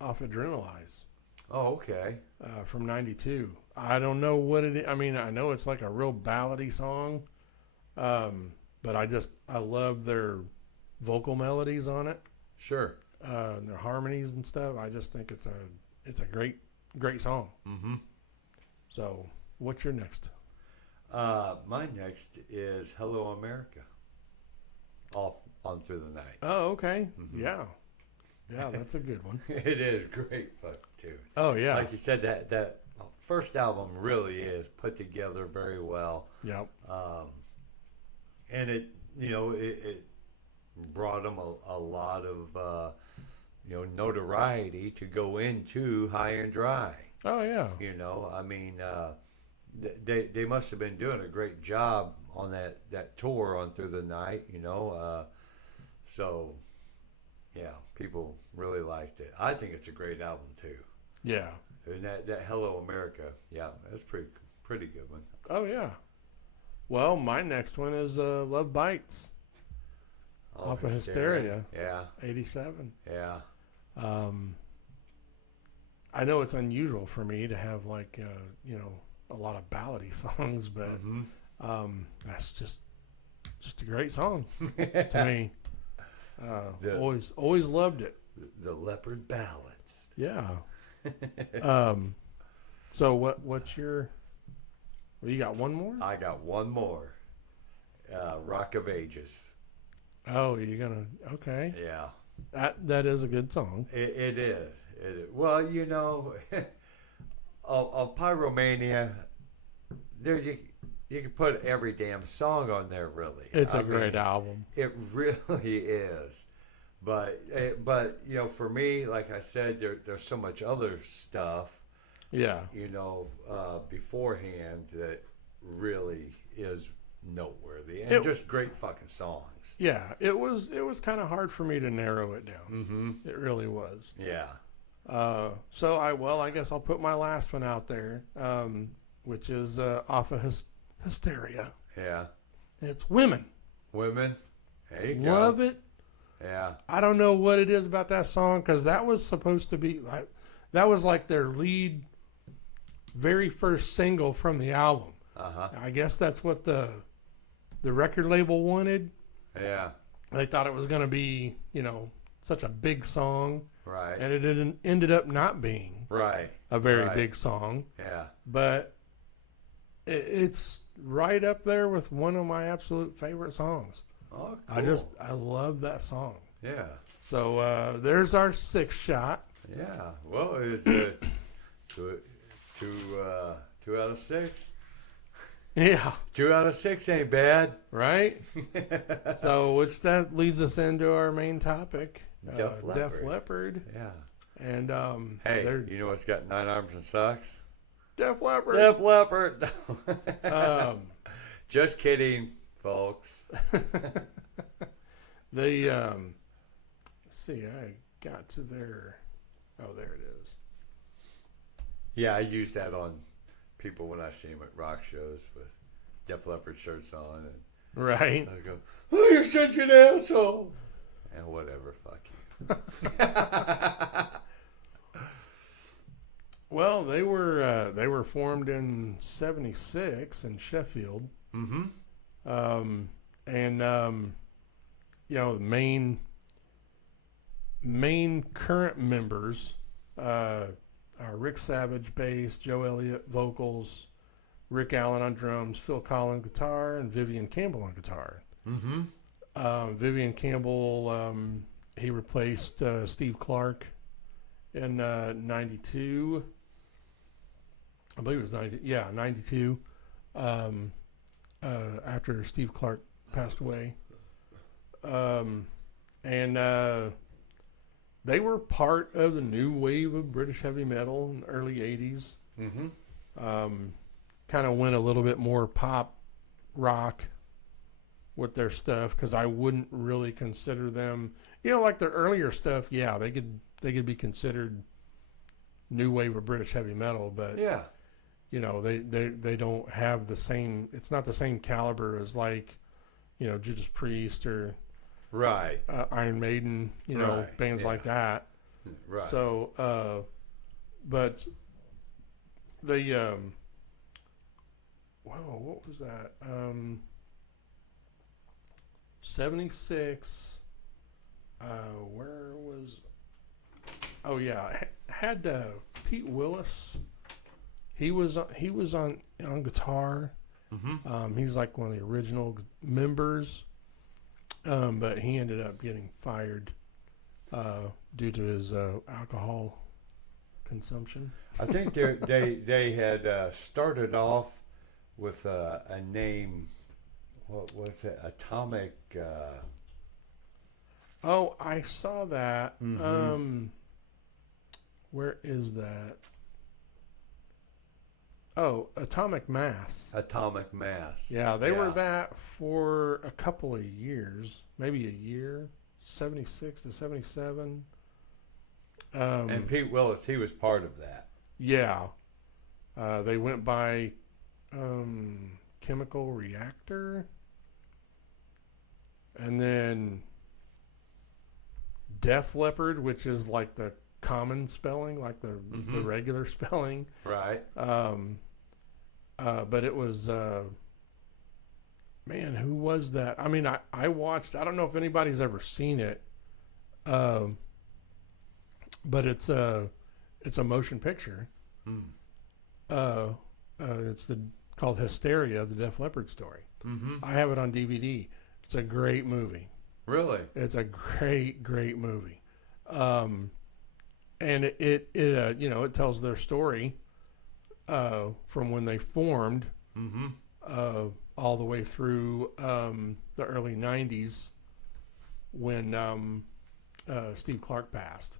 off Adrenalize. Oh, okay. From 92. I don't know what it is. I mean, I know it's like a real ballady song, but I love their vocal melodies on it. Sure. Their harmonies and stuff. I just think it's a great song. Mm-hmm. So, what's your next? My next is Hello America. Off On Through the Night. Oh, okay. Mm-hmm. Yeah, that's a good one. It is great fucking tune. Oh yeah, like you said, that first album really is put together very well. Yep. And it brought them a lot of notoriety to go into High and Dry. Oh yeah. I mean, they must have been doing a great job on that tour On Through the Night. So yeah, people really liked it. I think it's a great album too. Yeah. And that Hello America, yeah, that's pretty good one. Oh yeah. Well, my next one is Love Bites. Off of Hysteria. Yeah. 87. Yeah. I know it's unusual for me to have like a lot of ballady songs, but that's just a great song to me. Always loved it. The Leppard ballads. Yeah. So what's your? Well, you got one more? I got one more. Rock of Ages. Oh, you're gonna okay. Yeah. That is a good song. It is. Well, of Pyromania, there you can put every damn song on there. Really, it's a great album. It really is. But for me, like I said, there's so much other stuff. Yeah. Beforehand that really is noteworthy and just great fucking songs. Yeah, it was kind of hard for me to narrow it down. Mm-hmm. It really was. Yeah. So I guess I'll put my last one out there, which is off of Hysteria. Yeah. It's Women. Women. There you go. Love it. Yeah. I don't know what it is about that song because that was supposed to be like their lead, very first single from the album. Uh-huh. I guess that's what the record label wanted. Yeah. They thought it was going to be, such a big song. Right. And it ended up not being a very big song. Yeah. But it's right up there with one of my absolute favorite songs. Oh, cool. I love that song. Yeah. So there's our sixth shot. Yeah. Well, it's two out of 6. Yeah. 2 out of 6 ain't bad. Right? So that leads us into our main topic. Def Leppard. Def Leppard. Yeah. And hey, you know what's got 9 arms and socks? Def Leppard. Def Leppard. Just kidding, folks. They, let's see, I got to their, oh, there it is. Yeah, I use that on people when I see them at rock shows with Def Leppard shirts on. And Right. I go, oh, you're such an asshole. And whatever, fuck you. Well, they were formed in '76 in Sheffield. Mm-hmm. You know, the main current members are Rick Savage bass, Joe Elliott vocals, Rick Allen on drums, Phil Collins guitar, and Vivian Campbell on guitar. Mm-hmm. Vivian Campbell, he replaced Steve Clark in '92. I believe it was 90. Yeah, '92. After Steve Clark passed away, and they were part of the new wave of British heavy metal in the early '80s. Mm-hmm. Kind of went a little bit more pop rock with their stuff, because I wouldn't really consider them, you know, like their earlier stuff. Yeah, they could be considered new wave of British heavy metal, but Yeah. you know, they don't have the same. It's not the same caliber as, like, you know, Judas Priest or Right. Iron Maiden. You know, Right, bands yeah. like that. Right. So, but they, whoa, what was that? 76. Where was? Oh yeah, had Pete Willis. He was on guitar. Mm-hmm. He's like one of the original members, but he ended up getting fired due to his alcohol consumption. I think they had started off with a name. What was it? Atomic. Oh, I saw that. Mm-hmm. Where is that? Oh, Atomic Mass. Atomic Mass. Yeah, they were that for a couple of years, maybe a year, 76 to 77. And Pete Willis, he was part of that. Yeah. They went by Chemical Reactor. And then Def Leppard, which is like the common spelling, like the regular spelling. Right. But it was, man, who was that? I mean, I watched, I don't know if anybody's ever seen it, but it's a motion picture. It's called Hysteria, the Def Leppard story. Mm-hmm. I have it on DVD. It's a great movie. Really? It's a great movie. And it you know, it tells their story from when they formed all the way through the early 90s when Steve Clark passed.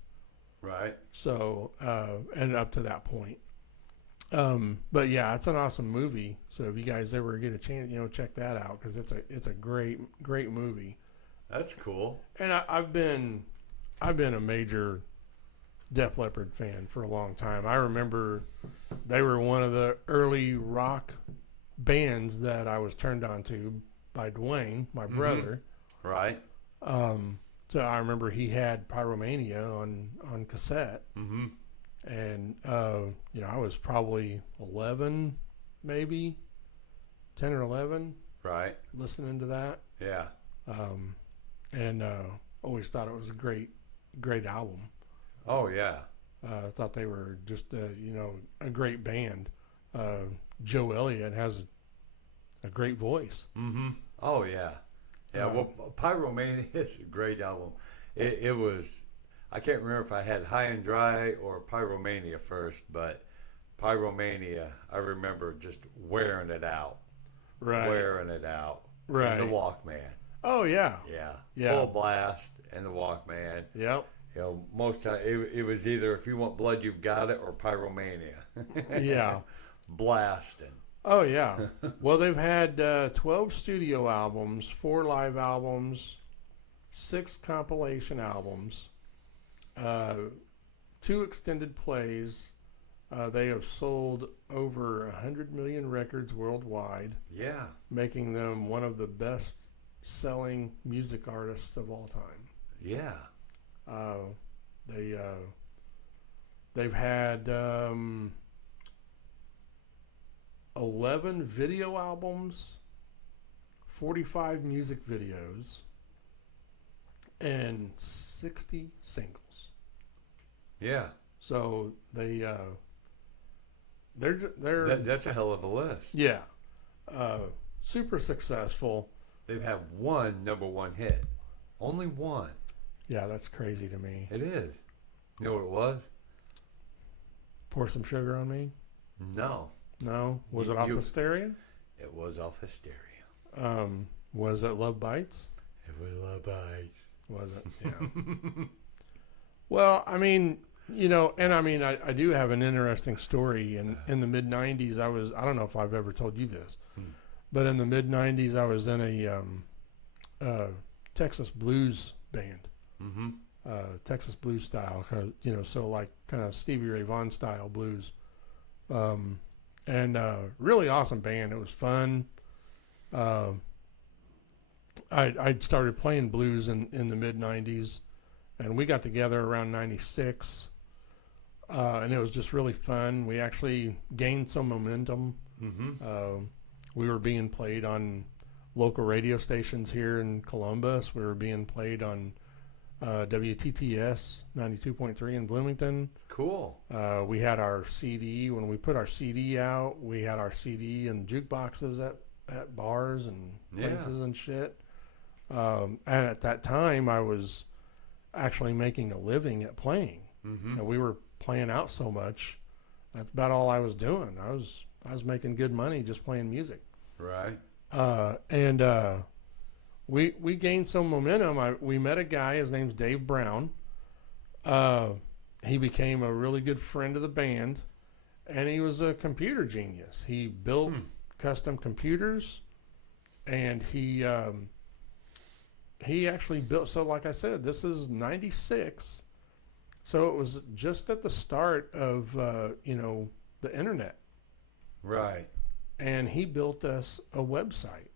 Right. So and up to that point. But yeah, it's an awesome movie. So if you guys ever get a chance, you know, check that out, because it's a great movie. That's cool. And I've been a major Def Leppard fan for a long time. I remember they were one of the early rock bands that I was turned on to by Dwayne, my brother. Right. So I remember he had Pyromania on cassette. Mm-hmm. And, you know, I was probably 11, maybe 10 or 11. Right. Listening to that. Yeah. And always thought it was a great album. Oh, yeah. I thought they were just, you know, a great band. Joe Elliott has a great voice. Mm-hmm. Oh, yeah. Yeah, well, Pyromania is a great album. It was, I can't remember if I had High and Dry or Pyromania first, but Pyromania, I remember just wearing it out. Right. Wearing it out. Right. In the Walkman. Oh, yeah. Yeah. Full blast in the Walkman. Yep. You know, most time it was either If You Want Blood, You've Got It or Pyromania. Yeah. blasting. Oh, yeah. Well, they've had 12 studio albums, 4 live albums, 6 compilation albums, 2 extended plays. They have sold over 100 million records worldwide. Yeah. Making them one of the best-selling music artists of all time. Yeah. They've had 11 video albums, 45 music videos, and 60 singles. Yeah. So they're that's a hell of a list. Yeah, super successful. They've had one number one hit, only one. Yeah, that's crazy to me. It is. You know what it was? Pour Some Sugar on Me? No. No. Was it off Hysteria? It was off Hysteria. Was it Love Bites? It was Love Bites. Was it? Yeah. Well, I mean, you know, and I mean, I do have an interesting story. In the mid-'90s, I don't know if I've ever told you this, but in the mid-'90s, I was in a Texas blues band. Mm-hmm. Texas blues style, you know, so like kind of Stevie Ray Vaughan style blues. And really awesome band. It was fun. I started playing blues in the mid-'90s, and we got together around 96, and it was just really fun. We actually gained some momentum. Mm-hmm. We were being played on local radio stations here in Columbus. We were being played on WTTS 92.3 in Bloomington. Cool. We had our CD. When we put our CD out, we had our CD in jukeboxes at bars and places and shit. And at that time, I was actually making a living at playing. Mm-hmm. And we were playing out so much. That's about all I was doing. I was making good money just playing music. Right. We gained some momentum. We met a guy. His name's Dave Brown. He became a really good friend of the band, and he was a computer genius. He built custom computers, and he actually built. So, like I said, this is '96, so it was just at the start of the internet. Right. And he built us a website.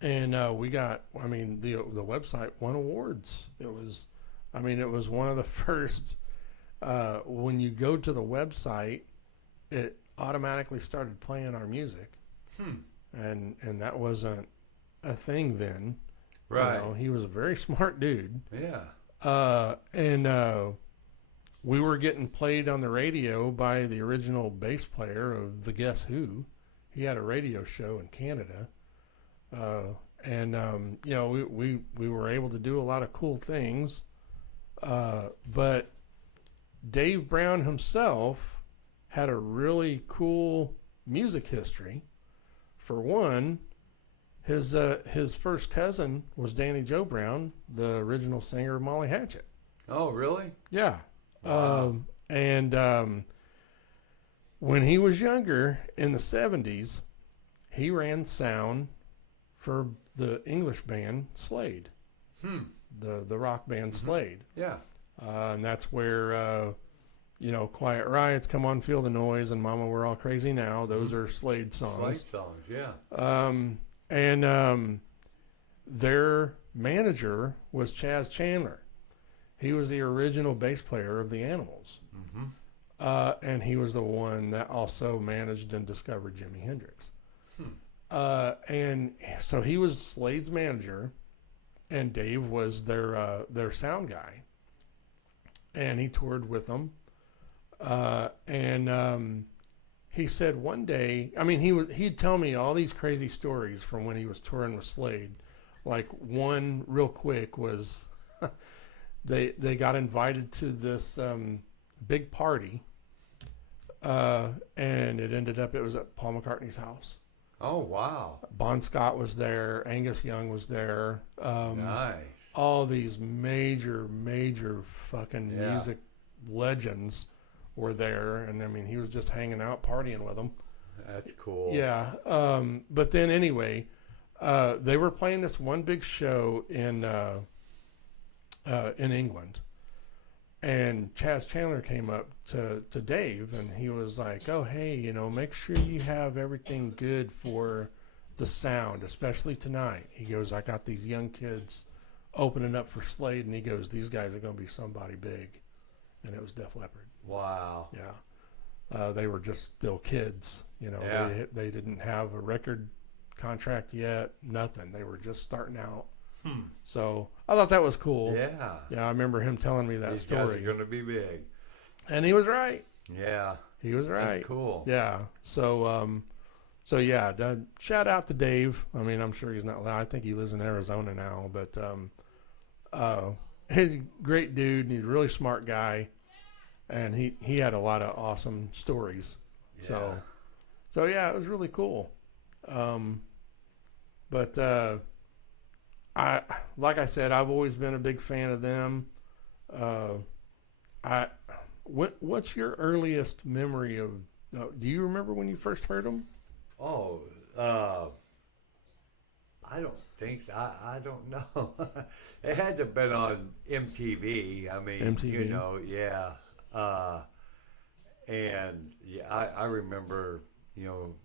And we got, I mean, the website won awards. It was one of the first, when you go to the website, it automatically started playing our music. And that wasn't a thing then. Right. You know, he was a very smart dude. Yeah. And we were getting played on the radio by the original bass player of the Guess Who. He had a radio show in Canada. We were able to do a lot of cool things. But Dave Brown himself had a really cool music history. For one, his first cousin was Danny Joe Brown, the original singer of Molly Hatchet. Oh, really? Yeah. Wow. When he was younger, in the 70s, he ran sound for the English band Slade, the rock band Slade. Yeah. And that's where, Quiet Riot's Come On Feel the Noise and Mama We're All Crazy Now. Those are Slade songs. Slade songs, yeah. Their manager was Chaz Chandler. He was the original bass player of the Animals. Mm-hmm. And he was the one that also managed and discovered Jimi Hendrix. And so he was Slade's manager, and Dave was their sound guy. And he toured with them. He said one day, I mean, he'd tell me all these crazy stories from when he was touring with Slade. Like one real quick was they got invited to this big party, and it ended up, it was at Paul McCartney's house. Oh, wow. Bon Scott was there. Angus Young was there. Nice. All these major fucking music legends were there, and I mean, he was just hanging out, partying with them. That's cool. Yeah. But then anyway, they were playing this one big show in England, and Chaz Chandler came up to Dave, and he was like, "Oh, hey, you know, make sure you have everything good for the sound, especially tonight." He goes, "I got these young kids opening up for Slade," and he goes, "These guys are going to be somebody big," and it was Def Leppard. Wow. Yeah. They were just still kids, you know. Yeah. They didn't have a record contract yet, nothing. They were just starting out. So I thought that was cool. Yeah. Yeah, I remember him telling me that These story. guys are going to be big. And he was right. Yeah. He was right. That's cool. Yeah. So yeah, shout out to Dave. I mean, I'm sure he's not loud. I think he lives in Arizona now, but he's a great dude, and he's a really smart guy, and he had a lot of awesome stories. Yeah. So yeah, it was really cool. But like I said, I've always been a big fan of them. What's your earliest memory of? Do you remember when you first heard them? Oh, I don't think so. I don't know. It had to have been on MTV. I mean, MTV. you know, yeah. And yeah, I remember, you know,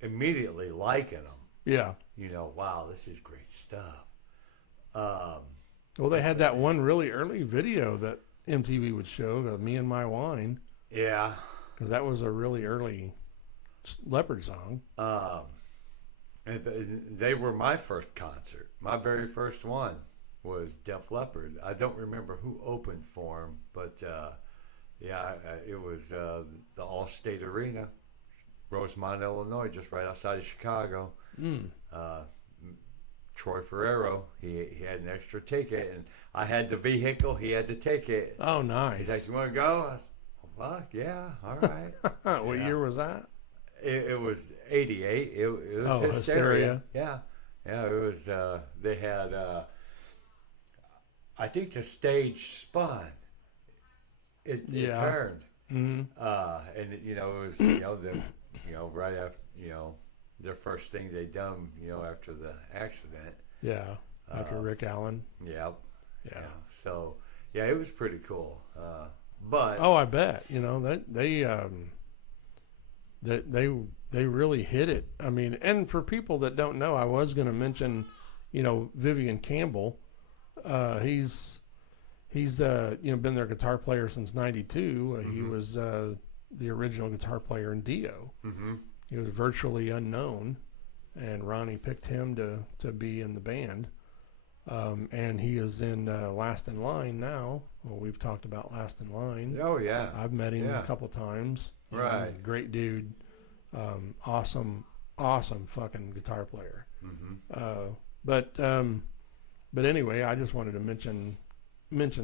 immediately liking them. Yeah. You know, wow, this is great stuff. Well, they had that one really early video that MTV would show, "Me and My Wine," Yeah. because that was a really early Leopard song. And they were my first concert. My very first one was Def Leppard. I don't remember who opened for them, but yeah, it was the Allstate Arena, Rosemont, Illinois, just right outside of Chicago. Troy Ferrero, he had an extra ticket, and I had the vehicle. He had the ticket. Oh, nice. He's like, "You want to go?" I said, "Well, fuck yeah, all right." What year was that? It was 88. It was Oh, Hysteria. Yeah. It was, they had, I think the stage spun. It turned. Mm-hmm. And, you know, it was, you know, right after, you know, their first thing they done, you know, after the accident. Yeah, after Rick Allen. Yep. Yeah. So, yeah, it was pretty cool. But. Oh, I bet. You know, they really hit it. I mean, and for people that don't know, I was going to mention, you know, Vivian Campbell. He's you know, been their guitar player since '92. He was the original guitar player in Dio. Mm-hmm. He was virtually unknown, and Ronnie picked him to be in the band. And he is in Last in Line now. Well, we've talked about Last in Line. Oh, yeah. I've met him a couple times. Right. Great dude. Awesome fucking guitar player. Mm-hmm. But anyway, I just wanted to mention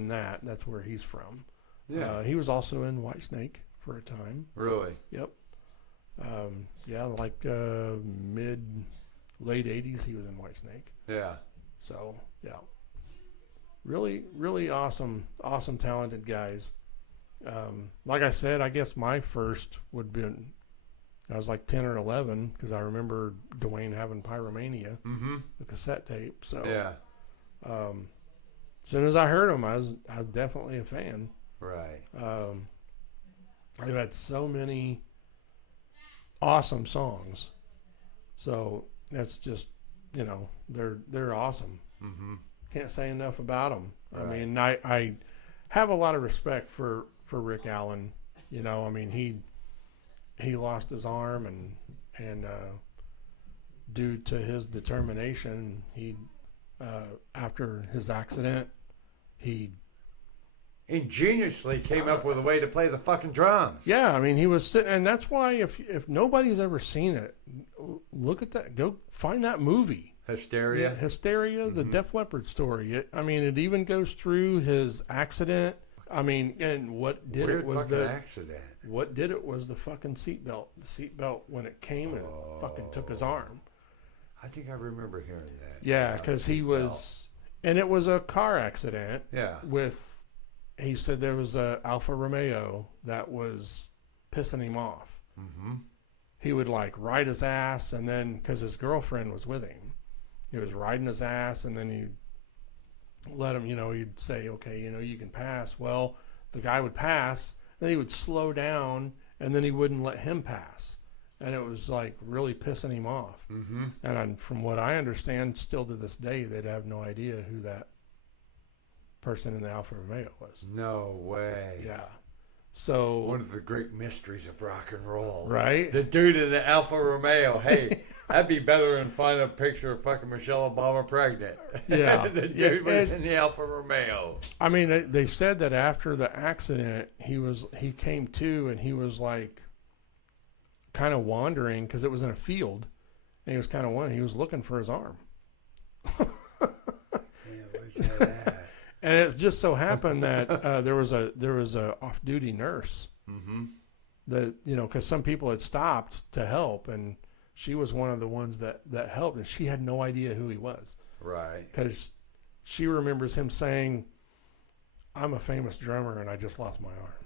that. That's where he's from. Yeah. He was also in Whitesnake for a time. Really? Yep. Yeah, like late 80s he was in Whitesnake. Yeah. So, yeah. Really, really awesome, talented guys. Like I said, I guess my first would be, I was like 10 or 11 because I remember Dwayne having Pyromania, the cassette tape. So, yeah. As soon as I heard him, I was definitely a fan. Right. I've had so many awesome songs. So that's just, you know, they're awesome. Mm-hmm. Can't say enough about them. Right. I mean, I have a lot of respect for Rick Allen. You know, I mean, he lost his arm, and due to his determination, he after his accident, he ingeniously came up with a way to play the fucking drums. Yeah, I mean, he was sitting, and that's why if nobody's ever seen it, look at that. Go find that movie. Hysteria. Yeah, Hysteria, the Def Leppard story. It even goes through his accident. I mean, and what did Weird it was fucking the accident. What did it was the fucking seatbelt. The seatbelt when it came and fucking took his arm. I think I remember hearing that. Yeah, because he was, and it was a car accident. Yeah. With he said there was a Alfa Romeo that was pissing him off. Mm-hmm. He would like ride his ass, and then because his girlfriend was with him, he was riding his ass, and then he'd let him, he'd say, okay, you can pass. Well, the guy would pass, then he would slow down, and then he wouldn't let him pass. And it was like really pissing him off. Mm-hmm. And from what I understand, still to this day, they'd have no idea who that person in the Alfa Romeo was. No way. Yeah. So one of the great mysteries of rock and roll. Right? The dude in the Alfa Romeo. Hey, that'd be better than finding a picture of fucking Michelle Obama pregnant. Yeah. The dude was in the Alfa Romeo. I mean, they said that after the accident, he came to, and he was like kind of wandering because it was in a field, and he was kind of wandering. He was looking for his arm. Yeah, where's that at? And it just so happened that there was a off-duty nurse mm-hmm. that, because some people had stopped to help, and she was one of the ones that helped, and she had no idea who he was. Right. Because she remembers him saying, "I'm a famous drummer, and I just lost my arm."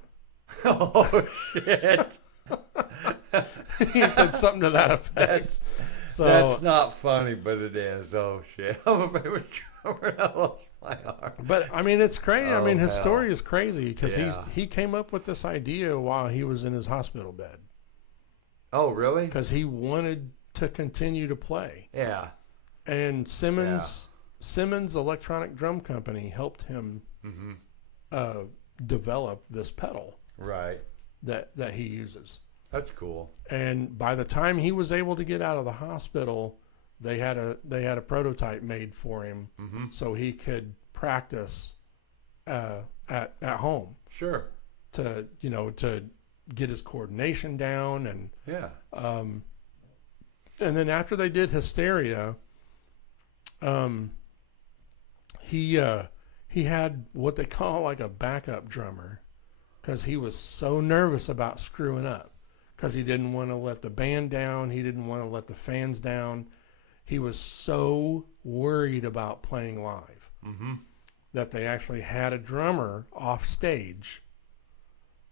Oh, shit. He said something to that effect. That's not funny, but it is. Oh, shit. I'm a famous drummer, and I lost my arm. But I mean, it's crazy. Oh, I mean, his hell. story is crazy because Yeah. he came up with this idea while he was in his hospital bed Oh, really? because he wanted to continue to play. Yeah. And Simmons Electronic Drum Company helped him Mm-hmm. develop this pedal Right. that he uses. That's cool. And by the time he was able to get out of the hospital, they had a prototype made for him Mm-hmm. so he could practice at home Sure. to get his coordination down. And Yeah. and then after they did Hysteria, he had what they call like a backup drummer because he was so nervous about screwing up because he didn't want to let the band down. He didn't want to let the fans down. He was so worried about playing live Mm-hmm. that they actually had a drummer off stage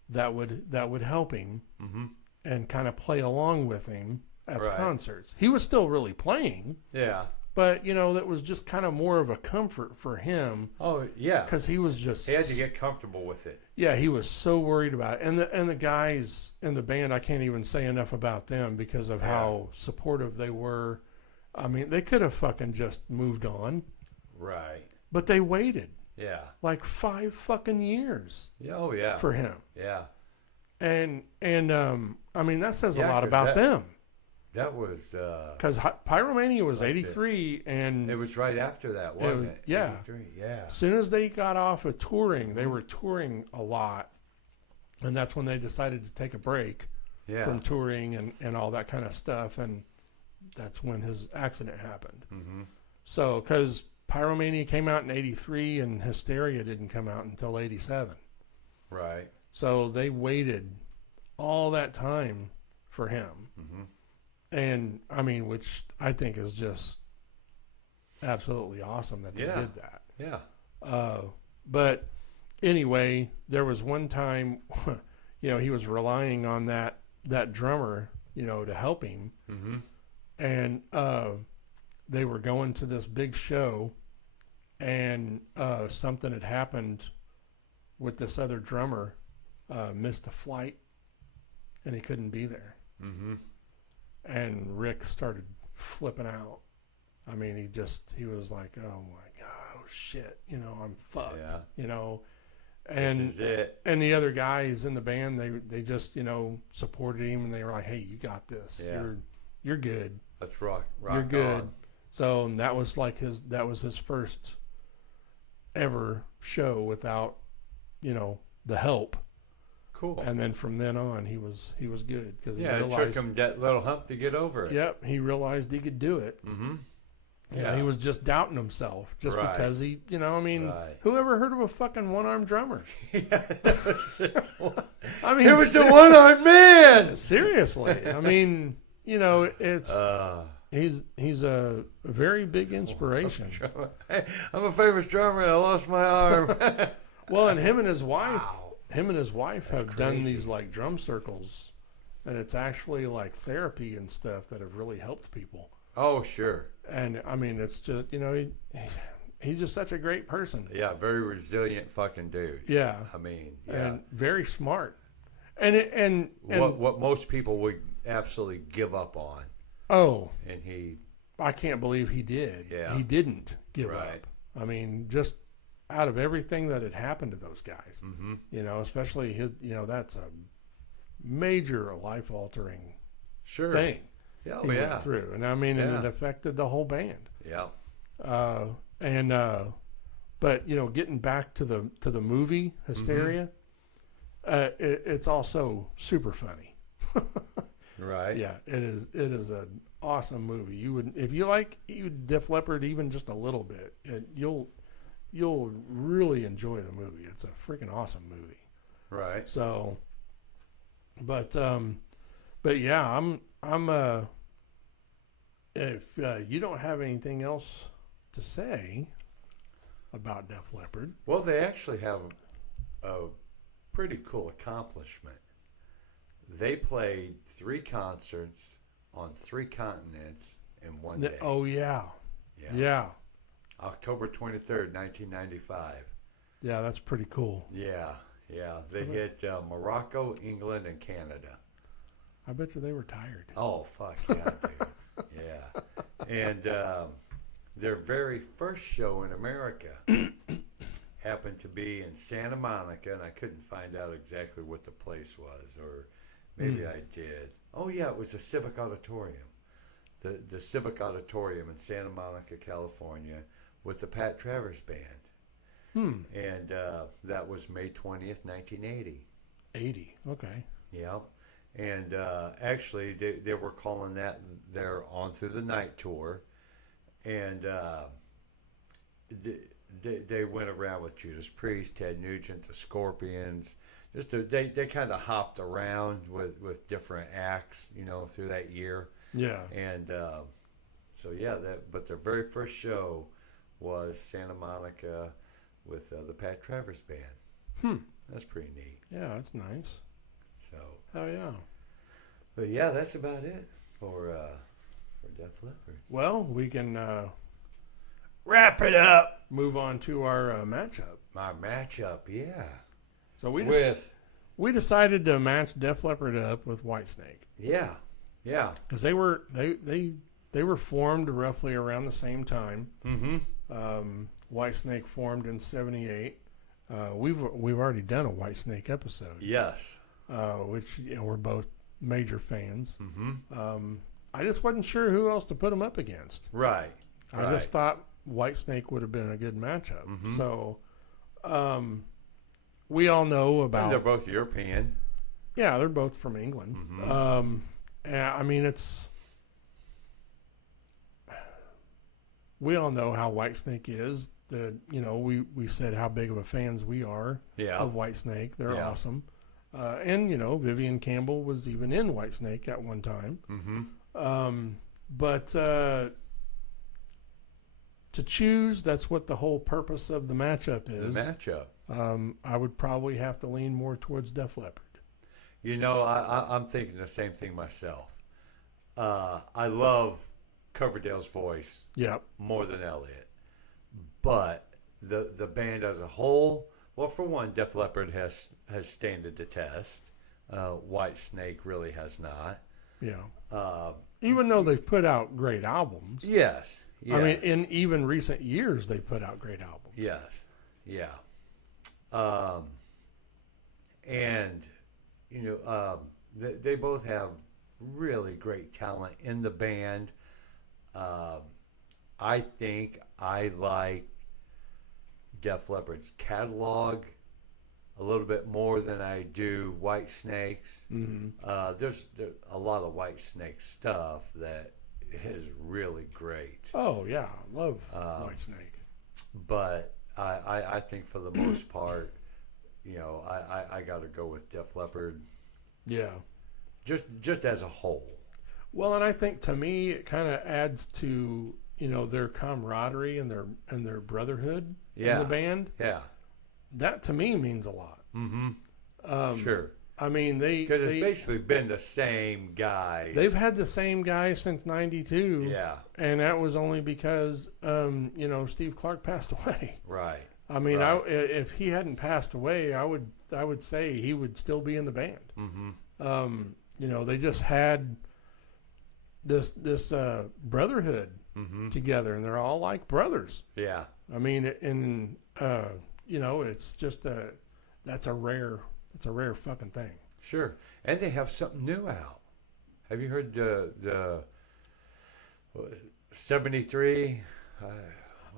that would help him Mm-hmm. and kind of play along with him at the Right. concerts. He was still really playing, Yeah. but that was just kind of more of a comfort for him Oh, yeah. because he was just He had to get comfortable with it. yeah, he was so worried about it. And the guys in the band, I can't even say enough about them because of how supportive they were. I mean, they could have fucking just moved on, Right. but they waited Yeah. like 5 fucking years Yeah. Oh, yeah. for him. Yeah. And I mean, that says a Yeah, lot 'cause about them. That was, Because Pyromania was Liked it. 83, and it was right after that, wasn't it? yeah. 83, yeah. as soon as they got off of touring, they were touring a lot, and that's when they decided to take a break Yeah. from touring and all that kind of stuff, and that's when his accident happened. Mm-hmm. So, because Pyromania came out in 83, and Hysteria didn't come out until 87. Right. So they waited all that time for him. Mm-hmm. And I mean, which I think is just absolutely awesome that they Yeah. did that. Yeah. But anyway, there was one time, he was relying on that drummer, to help him. Mm-hmm. And they were going to this big show, and something had happened with this other drummer, missed a flight, and he couldn't be there. Mm-hmm. And Rick started flipping out. I mean, he was like, "Oh my God, oh shit, I'm fucked." Yeah. And This is it. and the other guys in the band, they just supported him, and they were like, "Hey, you got this. Yeah. You're good. Let's rock You're good." on. So that was his first ever show without the help. Cool. And then from then on, he was good because he Yeah, it took realized. him that little hump to get over it. Yep, he realized he could do it. Mm-hmm. Yeah, he was just doubting himself just Right. because Right. who ever heard of a fucking one-armed drummer? Yeah. I mean, It was the one-armed man. seriously. I mean, it's Uh, he's a very big inspiration. Hey, I'm a famous drummer and I lost my arm. Well, and him and his wife, Wow. have done crazy. these like drum circles, and it's actually like therapy and stuff that have really helped people. Oh, sure. And I mean, it's just he's just such a great person. Yeah, very resilient fucking dude. Yeah, I mean, yeah. and very smart. And What most people would absolutely give up on, oh, and he. I can't believe he did. Yeah. He didn't give Right. up. I mean, just out of everything that had happened to those guys, Mm-hmm. especially his, that's a major life-altering Sure. thing Yeah, he yeah. went through. And I mean, and it Yeah. affected the whole band. Yeah. But getting back to the movie Hysteria, it's also super funny. Right. Yeah, it is. It is an awesome movie. You would, if you like Def Leppard even just a little bit, you'll really enjoy the movie. It's a freaking awesome movie. Right. So, but yeah, I'm if you don't have anything else to say about Def Leppard, Well, they actually have a pretty cool accomplishment. They played 3 concerts on 3 continents in one day. oh yeah, Yeah. yeah, October 23rd, 1995. yeah, that's pretty cool. Yeah. Yeah. They hit Morocco, England, and Canada. I bet you they were tired. Oh, fuck yeah, dude. Yeah. And their very first show in America happened to be in Santa Monica, and I couldn't find out exactly what the place was, or maybe I did. Oh, yeah, it was a Civic Auditorium. The Civic Auditorium in Santa Monica, California, with the Pat Travers Band. And that was May 20th, 1980. 80. Okay. Yeah. And actually, they were calling that their On Through the Night tour. And they went around with Judas Priest, Ted Nugent, the Scorpions. They kind of hopped around with different acts, through that year. Yeah. And so, yeah, but their very first show was Santa Monica with the Pat Travers Band. That's pretty neat. Yeah, that's nice. So, Oh yeah. but yeah, that's about it for Def Leppard. Well, we can Wrap it up. move on to our matchup. My matchup, yeah. So we With decided to match Def Leppard up with Whitesnake yeah, because they were formed roughly around the same time. mm-hmm. Whitesnake formed in '78. We've already done a Whitesnake episode, Yes. which we're both major fans. Mm-hmm. I just wasn't sure who else to put them up against. Right. I just thought Whitesnake would have been a good matchup. Mhm. So, we all know And they're about. both European. Yeah, they're both from England. Mhm. And I mean, we all know how Whitesnake is. We said how big of a fans we are Yeah. of Whitesnake. They're Yeah. awesome. And Vivian Campbell was even in Whitesnake at one time. Mm-hmm. But to choose, that's what the whole purpose of the matchup The is. matchup. I would probably have to lean more towards Def Leppard. I'm thinking the same thing myself. I love Coverdale's voice Yep. more than Elliott, but the band as a whole, well, for one, Def Leppard has standed the test. Whitesnake really has not. Yeah. Even though they've put out great albums. Yes. I mean, in even recent years, they put out great albums. Yes. Yeah. And they both have really great talent in the band. I think I like Def Leppard's catalog a little bit more than I do Whitesnake's. Mm-hmm. There's a lot of Whitesnake stuff that is really great. Oh, yeah. I love Whitesnake. But I think for the most part, I got to go with Def Leppard. Yeah. Just as a whole. Well, and I think to me, it kind of adds to, their camaraderie and their brotherhood in Yeah. the band. Yeah. that to me means a lot. Sure. I mean, Because it's basically been the same guy. They've had the same guy since '92. Yeah. And that was only because, Steve Clark passed away. Right. I mean, Right. if he hadn't passed away, I would say he would still be in the band. They just had this brotherhood together, and they're all like brothers. Yeah. I mean, and it's just that's a rare fucking thing. Sure. And they have something new out. Have you heard the 73?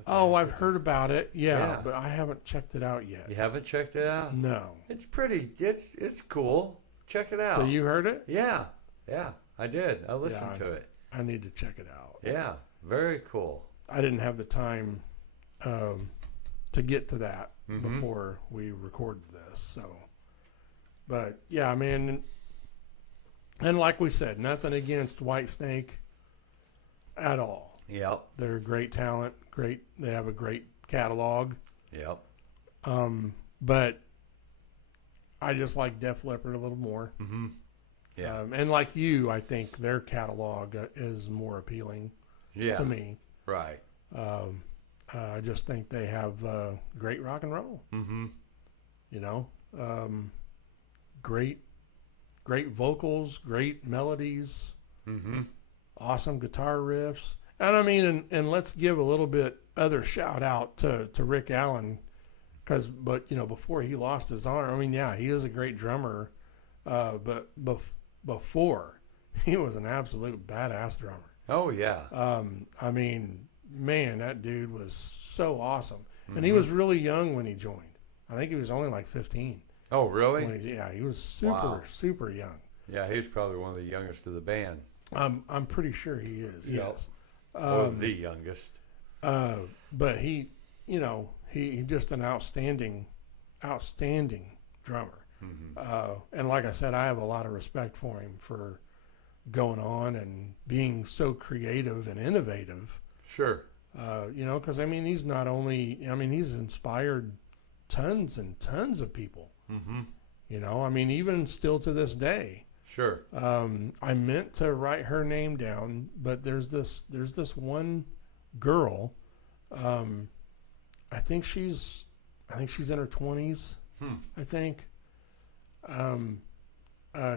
I've heard about it. Yeah, but I haven't checked it out yet. You haven't checked it out? No. It's pretty. It's cool. Check it out. So you heard it? Yeah. I did. I listened to it. I need to check it out. Yeah. Very cool. I didn't have the time to get to that before we recorded this. So, but yeah, I mean, and like we said, nothing against Whitesnake at all. Yep. They're great talent. They have a great catalog. Yep. But I just like Def Leppard a little more. Yeah. And like you, I think their catalog is more appealing to me. Right. I just think they have great rock and roll. Great vocals, great melodies, awesome guitar riffs. And I mean, and let's give a little bit other shout out to Rick Allen, but before he lost his arm, I mean, yeah, he is a great drummer, but before he was an absolute badass drummer. Oh yeah. I mean, man, that dude was so awesome, and he was really young when he joined. I think he was only like 15. Oh really? He was super young. Yeah, he's probably one of the youngest of the band. I'm pretty sure he is. Yep. Yes. Or the youngest. But he just an outstanding drummer. And like I said, I have a lot of respect for him for going on and being so creative and innovative. Sure. Because I mean, he's inspired tons and tons of people. I mean, even still to this day. Sure. I meant to write her name down, but there's this one girl. I think she's in her 20s. I think.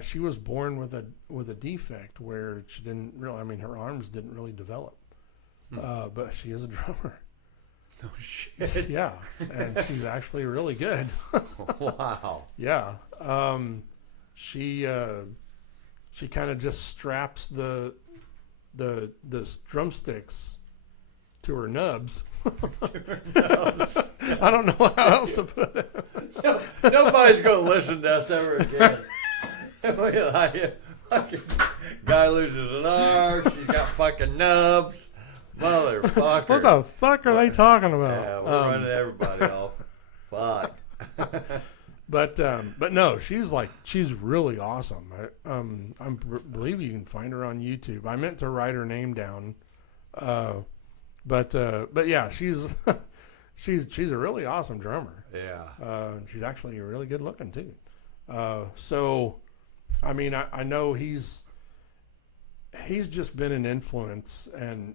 She was born with a defect where she didn't really. I mean, her arms didn't really develop. But she is a drummer. Oh shit. Yeah, and she's actually really good. Wow. Yeah. She kind of just straps the drumsticks to her nubs. I don't know how else to put it. Nobody's going to listen to us ever again. Guy loses an arm. She's got fucking nubs. Motherfucker. What the fuck are they talking about? Yeah, we're running everybody off. Fuck. But no, she's really awesome. I believe you can find her on YouTube. I meant to write her name down, but yeah, she's a really awesome drummer. Yeah. She's actually really good looking too. So, I mean, I know he's just been an influence and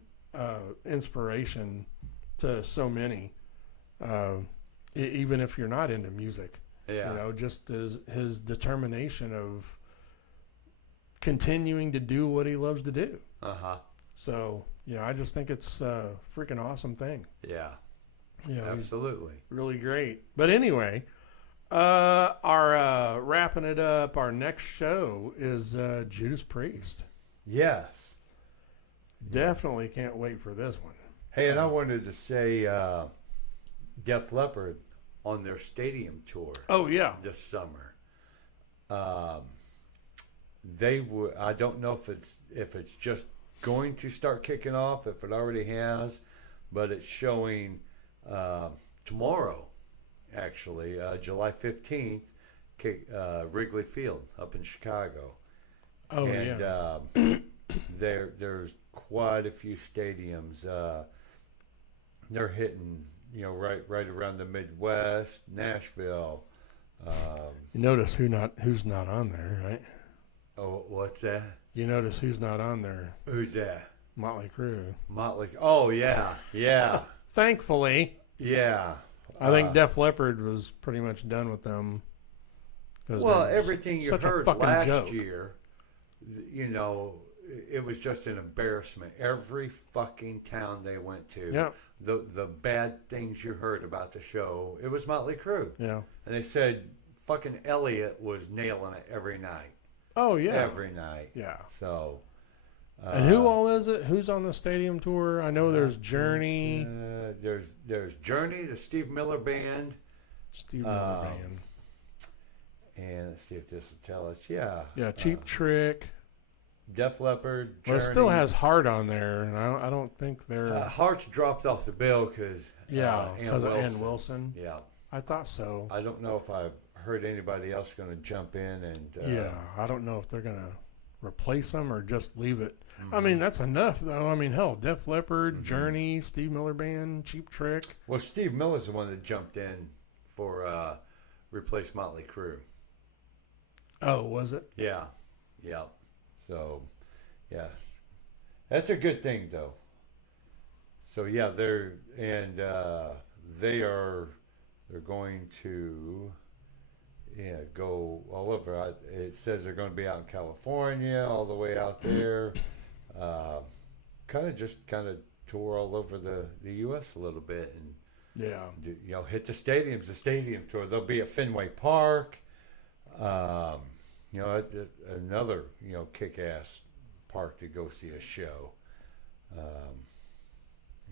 inspiration to so many, even if you're not into music. Yeah. Just his determination of continuing to do what he loves to do. So, I just think it's a freaking awesome thing. Yeah. Absolutely. Really great. But anyway, our wrapping it up, our next show is Judas Priest. Yes. Definitely can't wait for this one. Hey, and I wanted to say Def Leppard on their stadium tour. Oh yeah, this summer. They would. I don't know if it's just going to start kicking off, if it already has, but it's showing tomorrow, actually, July 15th, Wrigley Field up in Chicago. Oh and, there's quite a few stadiums. They're hitting right around the Midwest, Nashville. You notice who's not on there, right? Oh, what's that? You notice who's not on there? Who's that? Motley Crue. Motley. Oh yeah. Thankfully. Yeah. I think Def Leppard was pretty much done with them. Well, everything you heard last joke. year, it was just an embarrassment. Every fucking town they went to, the bad things you heard about the show, it was Motley Crue. Yeah. And they said fucking Elliot was nailing it every night. Oh, yeah. Every night. Yeah. So. And who all is it? Who's on the stadium tour? I know there's Journey. There's Journey, the Steve Miller Band. And let's see if this will tell us. Yeah. Yeah, Cheap Trick. Def Leppard, Journey. Well, it still has Heart on there, and I don't think they're... Heart's dropped off the bill because... because of Ann Wilson. Yeah. I thought so. I don't know if I've heard anybody else going to jump in and... I don't know if they're going to replace them or just leave it. Mm-hmm. I mean, that's enough, though. I mean, hell, Def Leppard, Journey, Steve Miller Band, Cheap Trick. Well, Steve Miller's the one that jumped in for replace Motley Crue. Oh, was it? Yeah. So, yeah, that's a good thing, though. So, yeah, they're going to, go all over. It says they're going to be out in California, all the way out there. Kind of tour all over the U.S. a little bit, and hit the stadiums. The stadium tour. They'll be at Fenway Park. Another, kick-ass park to go see a show.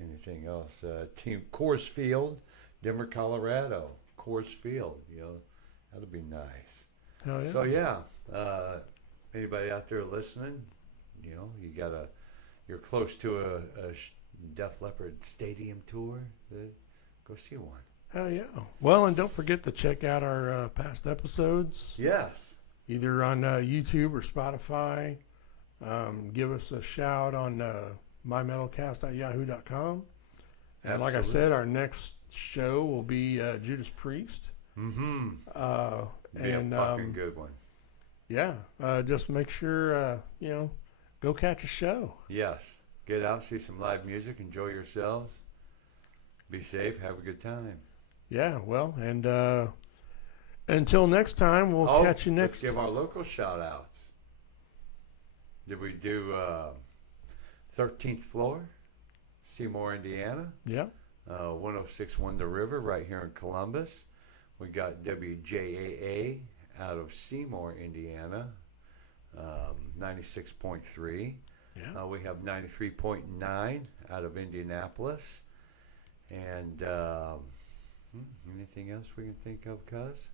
Anything else? Team Coors Field, Denver, Colorado. Coors Field, that'll be nice. Oh, yeah. So, anybody out there listening, you're close to a Def Leppard stadium tour, go see one. Hell yeah. Well, and don't forget to check out our past episodes. Yes. Either on YouTube or Spotify. Give us a shout on mymetalcast.yahoo.com. And like I said, our next show will be Judas Priest. Mm-hmm. Be a fucking good one. Yeah. Just make sure, go catch a show. Yes. Get out, see some live music, enjoy yourselves. Be safe, have a good time. Yeah, well, and until next time, we'll catch you next. Let's give our local shout-outs. Did we do 13th floor, Seymour, Indiana? Yeah. 1061 The River right here in Columbus. We got WJAA out of Seymour, Indiana, 96.3. Yeah. We have 93.9 out of Indianapolis. And anything else we can think of, cuz?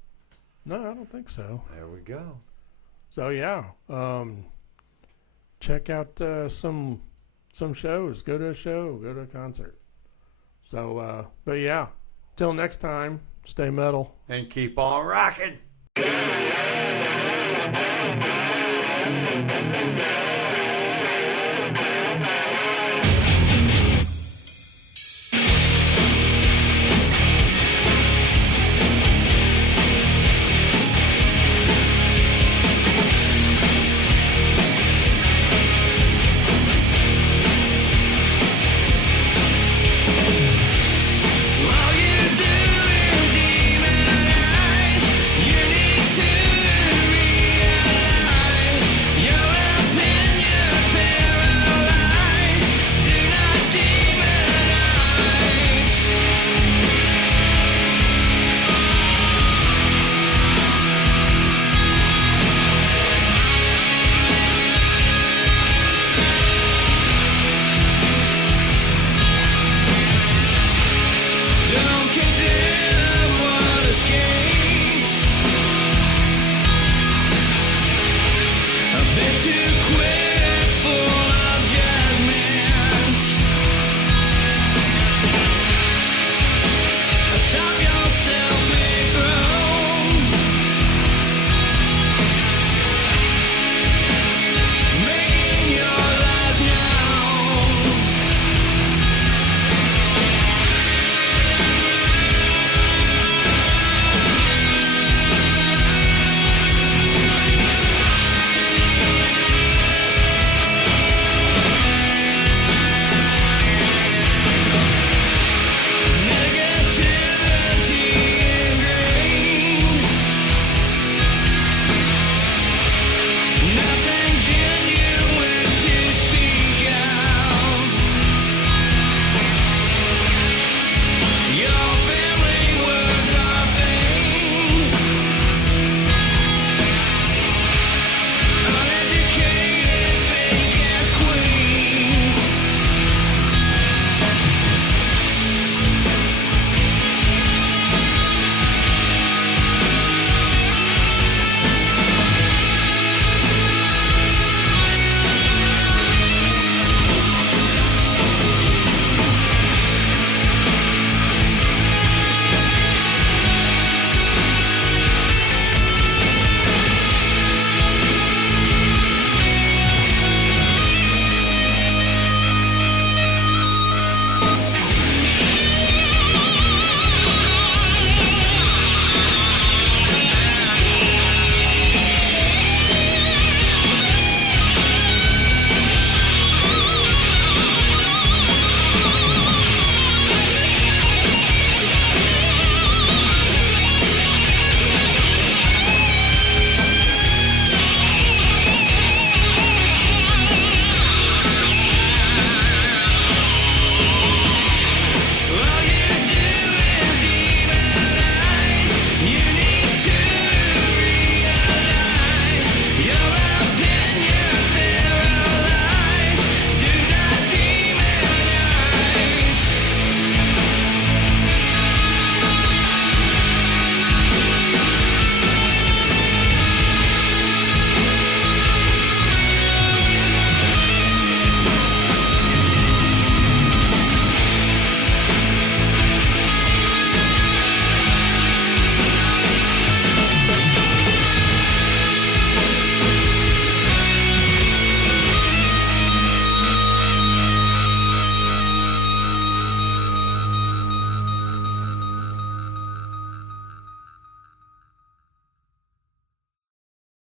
No, I don't think so. There we go. So, yeah. Check out some shows. Go to a show. Go to a concert. So, but yeah. Till next time, stay metal. And keep on rocking.